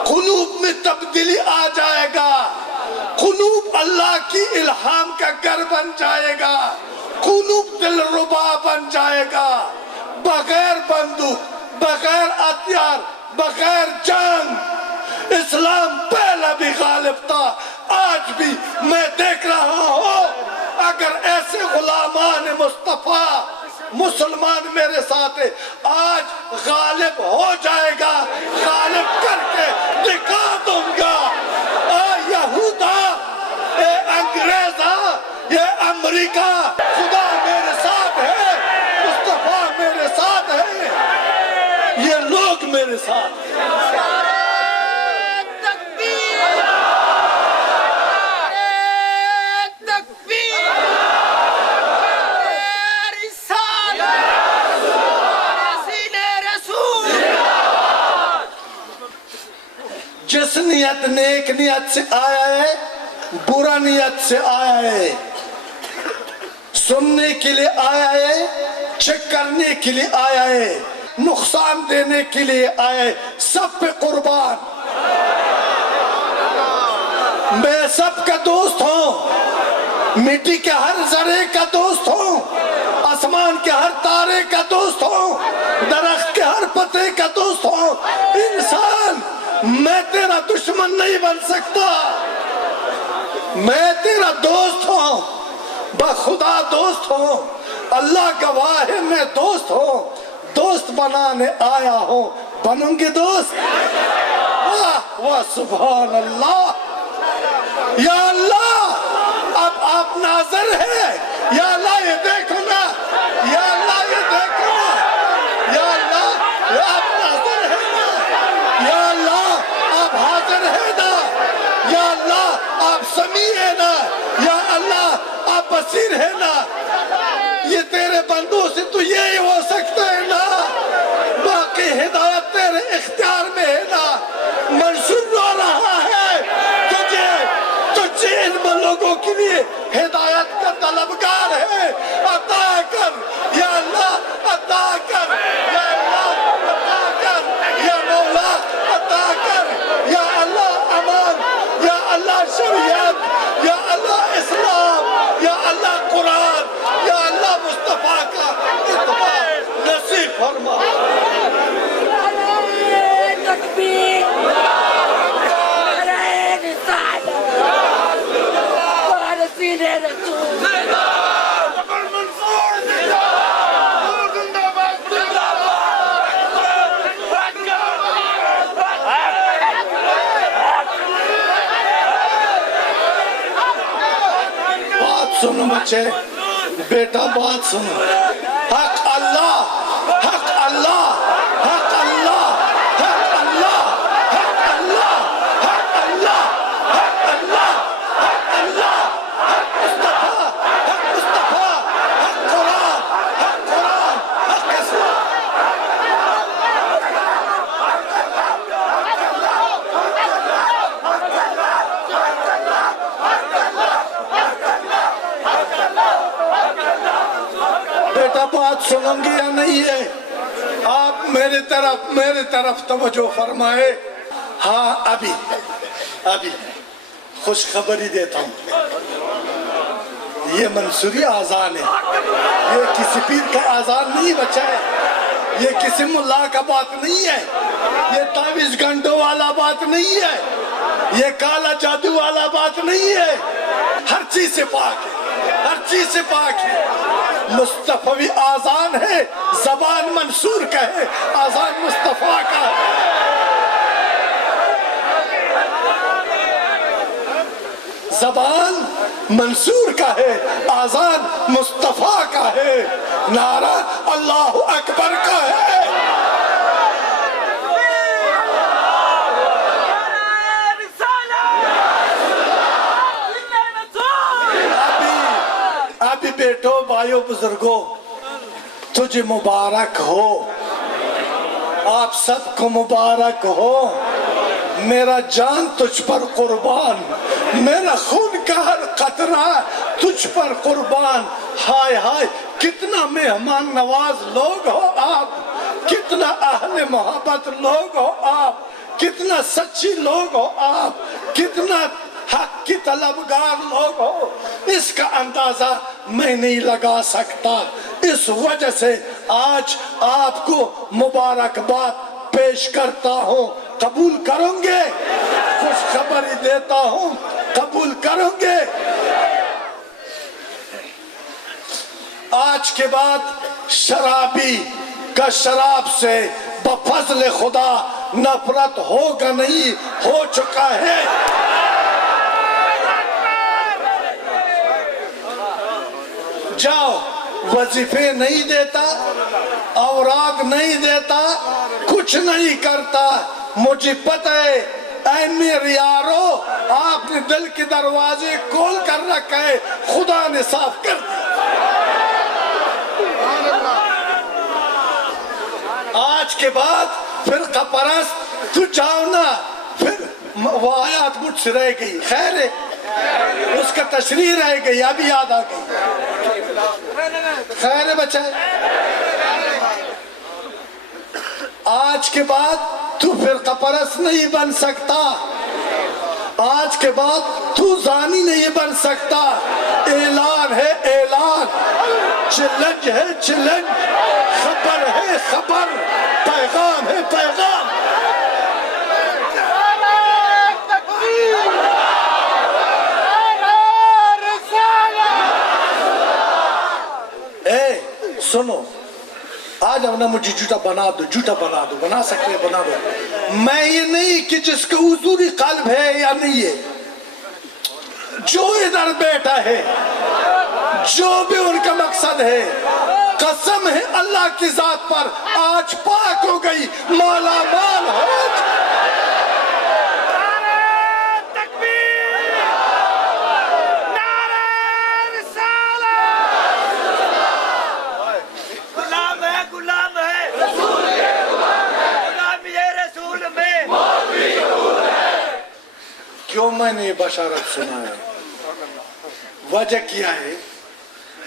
قلوب میں تبدیلی آ جائے گا. قلوب اللہ کی الہام کا گھر بن جائے گا, قلوب دلربا بن جائے گا. بغیر بندوق, بغیر ہتھیار, بغیر جنگ. اسلام پہلا بھی غالب تھا, آج بھی میں دیکھ رہا ہوں. اگر ایسے غلامان مصطفیٰ مسلمان میرے ساتھ ہے, آج غالب ہو جائے گا, غالب کر کے دکھا دوں گا. اے یہودا, اے انگریزا, یہ امریکہ, خدا میرے ساتھ ہے, مصطفیٰ میرے ساتھ ہے, یہ لوگ میرے ساتھ ہیں. جس نیت نیک نیت سے آیا ہے, برا نیت سے آیا ہے, سننے کے لیے آیا ہے, چیک کرنے کے لیے آیا ہے, نقصان دینے کے لیے آیا ہے, سب پہ قربان. میں سب کا دوست ہوں, مٹی کے ہر ذرے کا دوست ہوں، آسمان کے ہر تارے کا دوست ہوں، درخت کے ہر پتے کا دوست ہوں، انسان میں تیرا دشمن نہیں بن سکتا، میں تیرا دوست ہوں، بخدا دوست ہوں، اللہ گواہ ہے میں دوست ہوں، دوست بنانے آیا ہوں، بنوں گے دوست؟ واہ واہ سبحان اللہ، یا اللہ اب آپ ناظر ہیں، یا اللہ یہ دیکھو نا، یا اللہ یہ دیکھو نا، یا اللہ آپ ناظر ہیں نا، یا اللہ آپ حاضر ہیں نا، یا اللہ آپ سمیع ہیں نا، یا اللہ آپ بصیر ہیں نا، یہ تیرے بندوں سے تو یہی ہو سکتا ہے نا، باقی ہدایت تیرے اختیار میں ہے نا۔ منصور رو رہا ہے، تجھے علم لوگوں کے لیے ہدایت کا طلبگار ہے، عطا کر یا اللہ، عطا کر یا اللہ، عطا کر یا مولا، عطا کر یا اللہ امان، یا اللہ شریعت، یا اللہ اسلام، یا اللہ قرآن، یا اللہ مصطفیٰ کا اتباع نصیب فرما۔ تکبیر، سینے رسول بات سنو بچے، بیٹا بات سنو، حق اللہ، حق اللہ، حق اللہ، حق اللہ، حق اللہ، حق اللہ، حق اللہ، حق اللہ، حق مصطفیٰ، حق مصطفیٰ، حق قرآن، حق قرآن، حق اسلام۔ بیٹا بات سنوں گی یا نہیں ہے؟ آپ میرے طرف توجہ فرمائے۔ ہاں ابھی خوشخبری دیتا ہوں، یہ منصوری آذان ہے، یہ کسی پیر کا آذان نہیں بچہ ہے، یہ کسی ملا کا بات نہیں ہے، یہ تعویذ گھنٹوں والا بات نہیں ہے، یہ کالا جادو والا بات نہیں ہے، ہر چیز سے پاک ہے، ہر چیز سے پاک ہے، مصطفی آذان ہے، زبان منصور کا ہے، آذان مصطفیٰ کا ہے۔ زبان منصور کا ہے، آذان مصطفیٰ کا ہے، نعرہ اللہ اکبر کا ہے۔ ابھی بیٹو بھائیو بزرگوں، تجھے مبارک ہو، آپ سب کو مبارک ہو، میرا جان تجھ پر قربان، میرا خون کا ہر قطرہ تجھ پر قربان۔ ہائے ہائے کتنا مہمان نواز لوگ ہو آپ، کتنا اہل محبت لوگ ہو آپ، کتنا سچی لوگ ہو آپ، کتنا حق کی طلبگار لوگ ہو، اس کا اندازہ میں نہیں لگا سکتا۔ اس وجہ سے آج آپ کو مبارکباد پیش کرتا ہوں، قبول کروں گے؟ خوشخبری دیتا ہوں، قبول کروں گے؟ آج کے بعد شرابی کا شراب سے بفضل خدا نفرت ہوگا نہیں، ہو چکا ہے۔ جاؤ، وظیفے نہیں دیتا، اوراد نہیں دیتا، کچھ نہیں کرتا، مجھے پتہ ہے اے میرے یارو، آپ نے دل کے دروازے کھول کر رکھا ہے، خدا نے صاف کر دیا۔ آج کے بعد فرقہ پرست تو جاؤ نا، پھر وہ آیات مجھ سے رہ گئی، خیر ہے، اس کا تشریح رہ گئی، ابھی یاد آ گئی، خیر ہے بچہ۔ آج کے بعد تو فرقہ پرست نہیں بن سکتا، آج کے بعد تو زانی نہیں بن سکتا. اعلان ہے اعلان, چیلنج ہے چیلنج, خبر ہے خبر, پیغام ہے پیغام. سنو, آ جاؤ نا, مجھے جھوٹا بنا دو, جھوٹا بنا دو, بنا سکتے ہیں بنا دو. میں یہ نہیں کہ جس کا حضوری قلب ہے یا نہیں ہے, جو ادھر بیٹھا ہے, جو بھی ان کا مقصد ہے, قسم ہے اللہ کی ذات پر, آج پاک ہو گئی, مالا مال ہو گئی. کیوں میں نے یہ بشارت سنایا؟ وجہ کیا ہے؟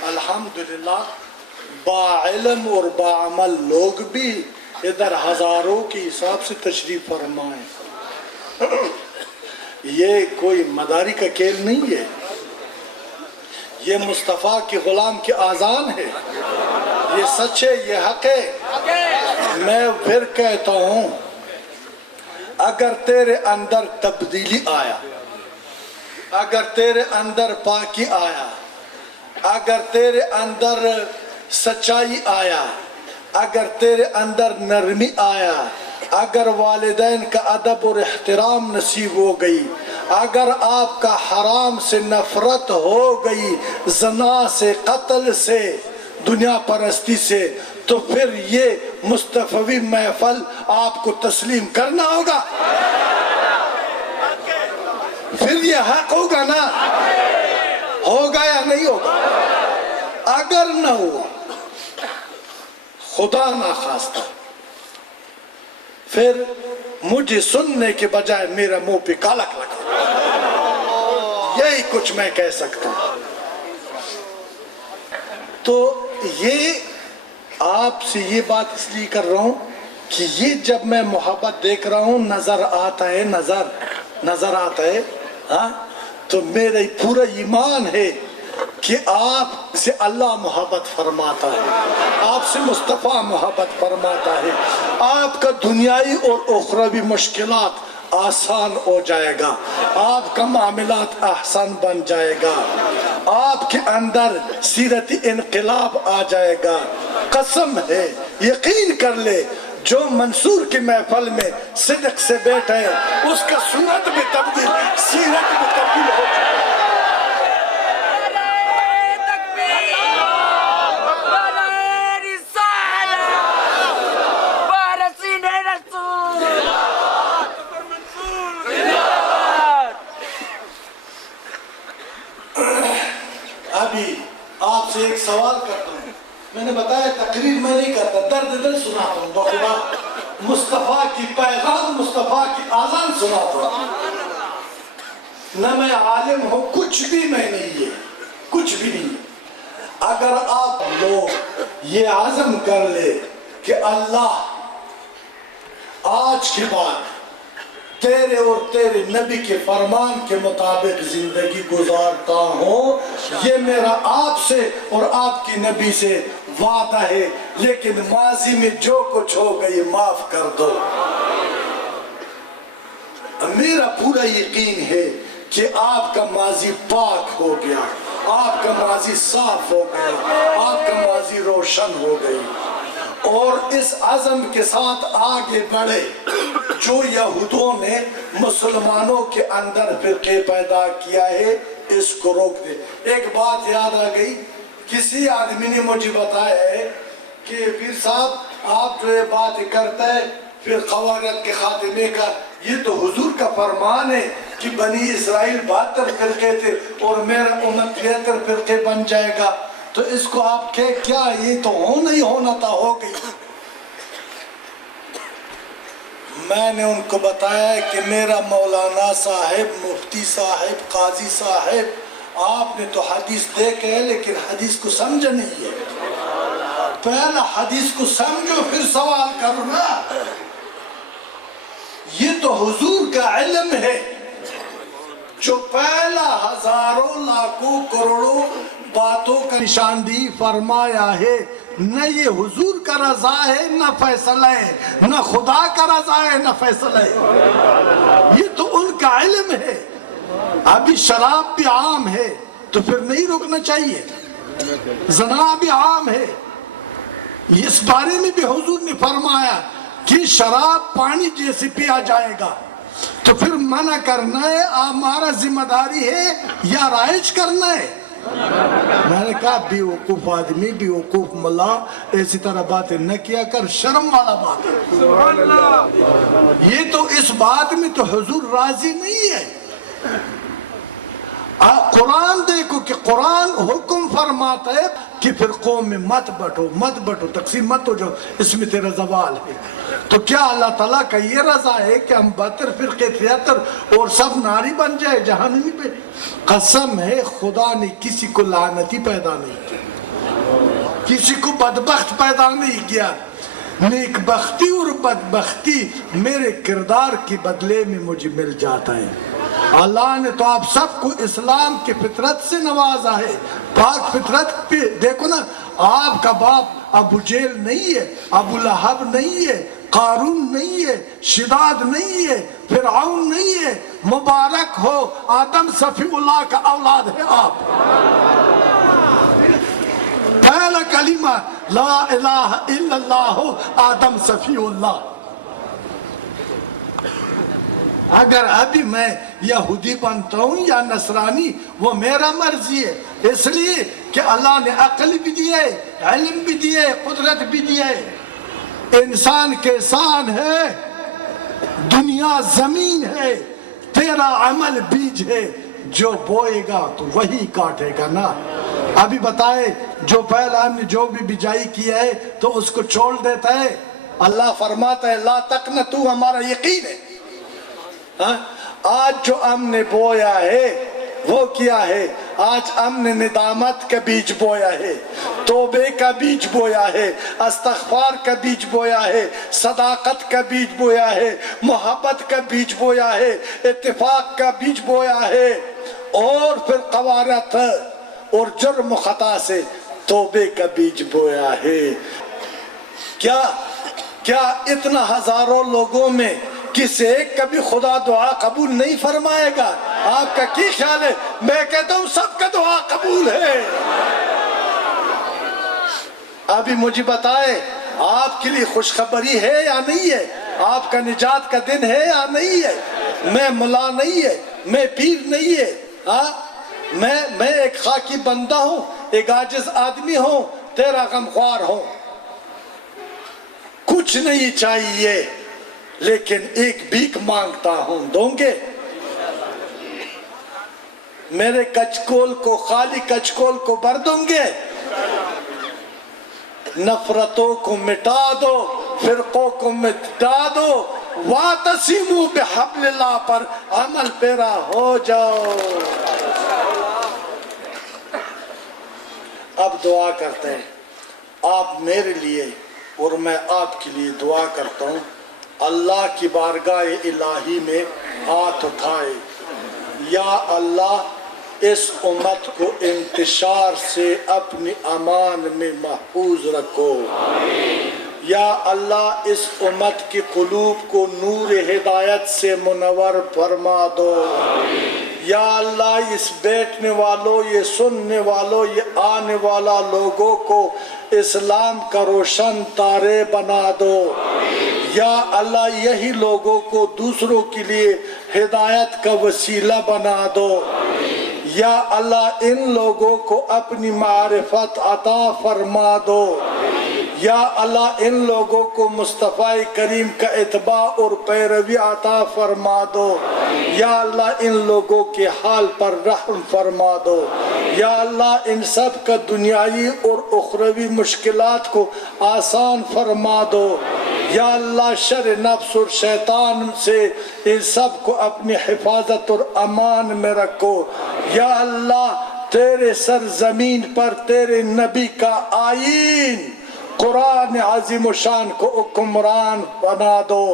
الحمدللہ باعلم اور باعمل لوگ بھی ادھر ہزاروں کے حساب سے تشریف فرمائیں. یہ کوئی مداری کا کھیل نہیں ہے, یہ مصطفیٰ کے غلام کی آذان ہے, یہ سچ ہے, یہ حق ہے. میں پھر کہتا ہوں, اگر تیرے اندر تبدیلی آیا, اگر تیرے اندر پاکی آیا, اگر تیرے اندر سچائی آیا, اگر تیرے اندر نرمی آیا, اگر والدین کا ادب اور احترام نصیب ہو گئی, اگر آپ کا حرام سے نفرت ہو گئی, زنا سے, قتل سے, دنیا پرستی سے, تو پھر یہ مصطفی محفل آپ کو تسلیم کرنا ہوگا. پھر یہ حق ہوگا نا, ہوگا یا نہیں ہوگا؟ اگر نہ ہوا, خدا نہ خواستہ, پھر مجھے سننے کے بجائے میرا منہ پہ کالک لگا. یہی کچھ میں کہہ سکتا ہوں. تو یہ آپ سے یہ بات اس لیے کر رہا ہوں کہ یہ جب میں محبت دیکھ رہا ہوں, نظر آتا ہے, نظر آتا ہے, ہاں, تو میرا پورا ایمان ہے کہ آپ سے اللہ محبت فرماتا ہے, آپ سے مصطفیٰ محبت فرماتا ہے. آپ کا دنیائی اور اخروی مشکلات آسان ہو جائے گا, آپ کا معاملات احسن بن جائے گا, آپ کے اندر سیرت انقلاب آ جائے گا. قسم ہے, یقین کر لے, جو منصور کی محفل میں صدق سے بیٹھے ہیں, اس کا سنت میں تبدیل, سیرت میں تبدیل ہو جائے گا. ابھی آپ سے ایک سوال کرتا ہوں. میں نے بتایا تقریر میں نہیں کرتا, درد دل سناتا ہوں, بخدا مصطفیٰ کی پیغام, مصطفیٰ کی آذان سناتا ہوں. نہ میں عالم ہوں, کچھ بھی میں نہیں ہے, کچھ بھی نہیں. اگر آپ لوگ یہ عزم کر لے کہ اللہ آج کے بعد تیرے اور تیرے نبی کے فرمان کے مطابق زندگی گزارتا ہوں, یہ میرا آپ سے اور آپ کی نبی سے وعدہ ہے, لیکن ماضی میں جو کچھ ہو گئی معاف کر دو. میرا پورا یقین ہے کہ آپ کا ماضی پاک ہو گیا, آپ کا ماضی صاف ہو گیا, آپ کا ماضی روشن ہو گئی. اور اس عزم کے ساتھ آگے بڑھے. جو یہودوں نے مسلمانوں کے اندر فرقے پیدا کیا ہے, اس کو روک دے. ایک بات یاد آ گئی, کسی آدمی نے مجھے بتایا ہے کہ پیر صاحب آپ جو یہ بات کرتے ہیں پھر خوارج کے خاتمے کا, یہ تو حضور کا فرمان ہے کہ بنی اسرائیل 72 فرقے تھے اور میرا امت 73 فرقے بن جائے گا, تو اس کو آپ کہ کیا یہ تو نہیں ہونا تھا, ہو گئی. میں نے ان کو بتایا کہ میرا مولانا صاحب, مفتی صاحب, قاضی صاحب, آپ نے تو حدیث دیکھے ہے لیکن حدیث کو سمجھا نہیں ہے. پہلا حدیث کو سمجھو پھر سوال کرو نا. یہ تو حضور کا علم ہے, جو پہلا ہزاروں لاکھوں کروڑوں باتوں کا نشاندہی فرمایا ہے، نہ یہ حضور کا رضا ہے نہ فیصلہ ہے، نہ خدا کا رضا ہے نہ فیصلہ ہے، یہ تو ان کا علم ہے۔ ابھی شراب بھی عام ہے تو پھر نہیں روکنا چاہیے، زنا بھی عام ہے، اس بارے میں بھی حضور نے فرمایا کہ شراب پانی جیسے پیا جائے گا، تو پھر منع کرنا ہے ہمارا ذمہ داری ہے یا رائج کرنا ہے؟ میں نے کہا بے وقوف آدمی، بے وقوف ملا، ایسی طرح باتیں نہ کیا کر، شرم والا بات ہے۔ یہ تو اس بات میں تو حضور راضی نہیں ہے۔ قرآن دیکھو کہ قرآن حکم فرماتا ہے کہ پھر قوم میں مت بٹو، تقسیم مت ہو جاؤ، اس میں تیرا زوال ہے۔ تو کیا اللہ تعالیٰ کا یہ رضا ہے کہ ہم 72 فرقے 73 اور سب ناری بن جائے جہنمی پہ؟ قسم ہے خدا نے کسی کو لعنتی پیدا نہیں کیا، کسی کو بدبخت پیدا نہیں کیا۔ نیک بختی اور بدبختی میرے کردار کے بدلے میں مجھے مل جاتا ہے۔ اللہ نے تو آپ سب کو اسلام کی فطرت سے نوازا ہے، پاک فطرت پہ دیکھو نا، آپ کا باپ ابو جیل نہیں ہے، ابو لہب نہیں ہے، قارون نہیں ہے، شداد نہیں ہے، فرعون نہیں ہے، مبارک ہو، آدم صفی اللہ کا اولاد ہے آپ۔ پہلا کلمہ لا الہ الا اللہ، آدم صفی اللہ۔ اگر ابھی میں یہودی بنتا ہوں یا نصرانی، وہ میرا مرضی ہے، اس لیے کہ اللہ نے عقل بھی دی ہے، علم بھی دی ہے، قدرت بھی دی ہے۔ انسان کے سان ہے، دنیا زمین ہے، تیرا عمل بیج ہے، جو بوئے گا تو وہی کاٹے گا نا۔ ابھی بتائے جو پہلا ہم نے جو بھی بجائی کیا ہے تو اس کو چھوڑ دیتا ہے، اللہ فرماتا ہے لا تقنطوا، ہمارا یقین ہے۔ آج جو ہم نے بویا ہے وہ کیا ہے؟ آج ہم نے ندامت کا بیج بویا ہے، توبے کا بیج بویا ہے، استغفار کا بیج بویا ہے، صداقت کا بیج بویا ہے، محبت کا بیج بویا ہے، اتفاق کا بیج بویا ہے، اور پھر قوارت اور جرم و خطا سے توبے کا بیج بویا ہے۔ کیا اتنا ہزاروں لوگوں میں کسی ایک کبھی خدا دعا قبول نہیں فرمائے گا؟ آپ کا کی خیال ہے؟ میں کہتا ہوں سب کا دعا قبول ہے۔ ابھی مجھے بتائے آپ کے لیے خوشخبری ہے یا نہیں ہے؟ آپ کا نجات کا دن ہے یا نہیں ہے؟ میں ملا نہیں ہے، میں پیر نہیں ہے، میں ایک خاکی بندہ ہوں، ایک عاجز آدمی ہوں، تیرا غمخوار ہوں، کچھ نہیں چاہیے لیکن ایک بھیک مانگتا ہوں، دوں گے؟ میرے کچکول کو، خالی کچکول کو بھر دوں گے؟ نفرتوں کو مٹا دو، فرقوں کو مٹا دو، وَاعْتَصِمُوا بِحَبْلِ اللَّهِ پر عمل پیرا ہو جاؤ۔ اب دعا کرتے ہیں، آپ میرے لیے اور میں آپ کے لیے دعا کرتا ہوں، اللہ کی بارگاہ الہی میں ہاتھ اٹھائے، یا اللہ اس امت کو انتشار سے اپنی امان میں محفوظ رکھو، یا اللہ اس امت کی قلوب کو نور ہدایت سے منور فرما دو، یا اللہ اس بیٹھنے والوں، یہ سننے والوں، یہ آنے والا لوگوں کو اسلام کا روشن تارے بنا دو، یا اللہ یہی لوگوں کو دوسروں کے لیے ہدایت کا وسیلہ بنا دو، یا اللہ ان لوگوں کو اپنی معرفت عطا فرما دو، یا اللہ ان لوگوں کو مصطفیٰ کریم کا اتباع اور پیروی عطا فرما دو، یا اللہ ان لوگوں کے حال پر رحم فرما دو، یا اللہ ان سب کا دنیاوی اور اخروی مشکلات کو آسان فرما دو، یا اللہ شر نفس اور شیطان سے ان سب کو اپنی حفاظت اور امان میں رکھو، یا اللہ تیرے سرزمین پر تیرے نبی کا آئین قرآن عظیم و شان کو حکمران بنا دو،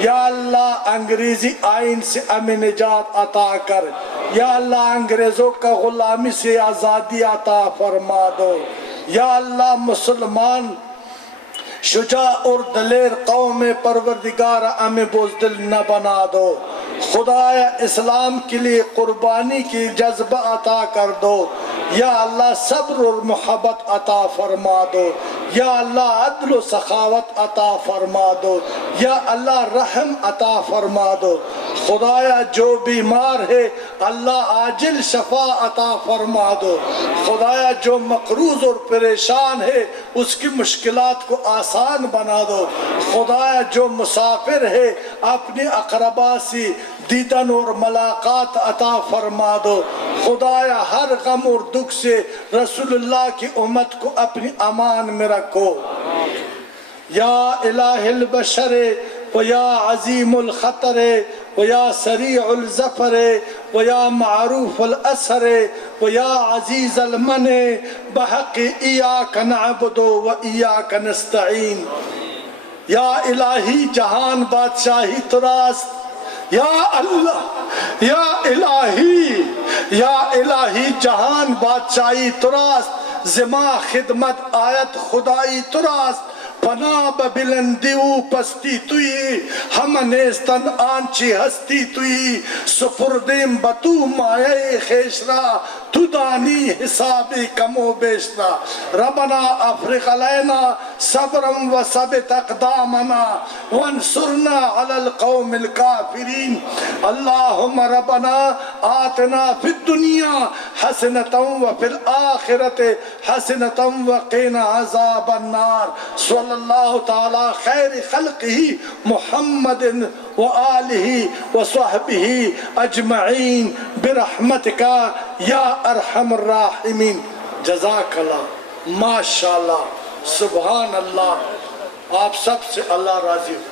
یا اللہ انگریزی آئین سے ہمیں نجات عطا کر، یا اللہ انگریزوں کا غلامی سے آزادی عطا فرما دو. یا اللہ مسلمان شجاع اور دلیر قوم پروردگار ہمیں بزدل نہ بنا دو. خدایا اسلام کے لیے قربانی کی جذبہ عطا کر دو. یا اللہ صبر اور محبت عطا فرما دو. یا اللہ عدل و سخاوت عطا فرما دو. یا اللہ رحم عطا فرما دو. خدایا جو بیمار ہے اللہ عاجل شفا عطا فرما دو. خدایا جو مقروض اور پریشان ہے اس کی مشکلات کو آسان بنا دو. خدایا جو مسافر ہے اپنی اقربا سے دیدن اور ملاقات عطا فرما دو. خدایا ہر غم اور دکھ سے رسول اللہ کی امت کو اپنی امان میں رکھو. یا الہ البشر و یا عظیم الخطر و یا سریع الظفر و یا معروف الاثر و یا عزیز المنع بحق ایاک نعبد و ایاک نستعین. یا الہی جہان بادشاہی تراست. یا اللہ یا الہی جہان بادشاہی تراست. زما خدمت آیت خدائی تراست. پناہ بلندی و پستی توی ہم نیستن آنچی ہستی توی. سپردیم بتو مایہ خیشرا تو دانی حسابی کم و بیشنا. ربنا افرغ علینا صبرم و ثبت اقدامنا وانصرنا علی القوم الکافرین. اللہم ربنا آتنا فی الدنیا حسنتا و فی الآخرت حسنتا و قنا عذاب النار. صلی اللہ تعالی خیر خلقہ محمد و آلہ و صحبہ اجمعین برحمتک یا ارحم الراحمین. جزاک اللہ. ماشاءاللہ. سبحان اللہ. آپ سب سے اللہ راضی ہو.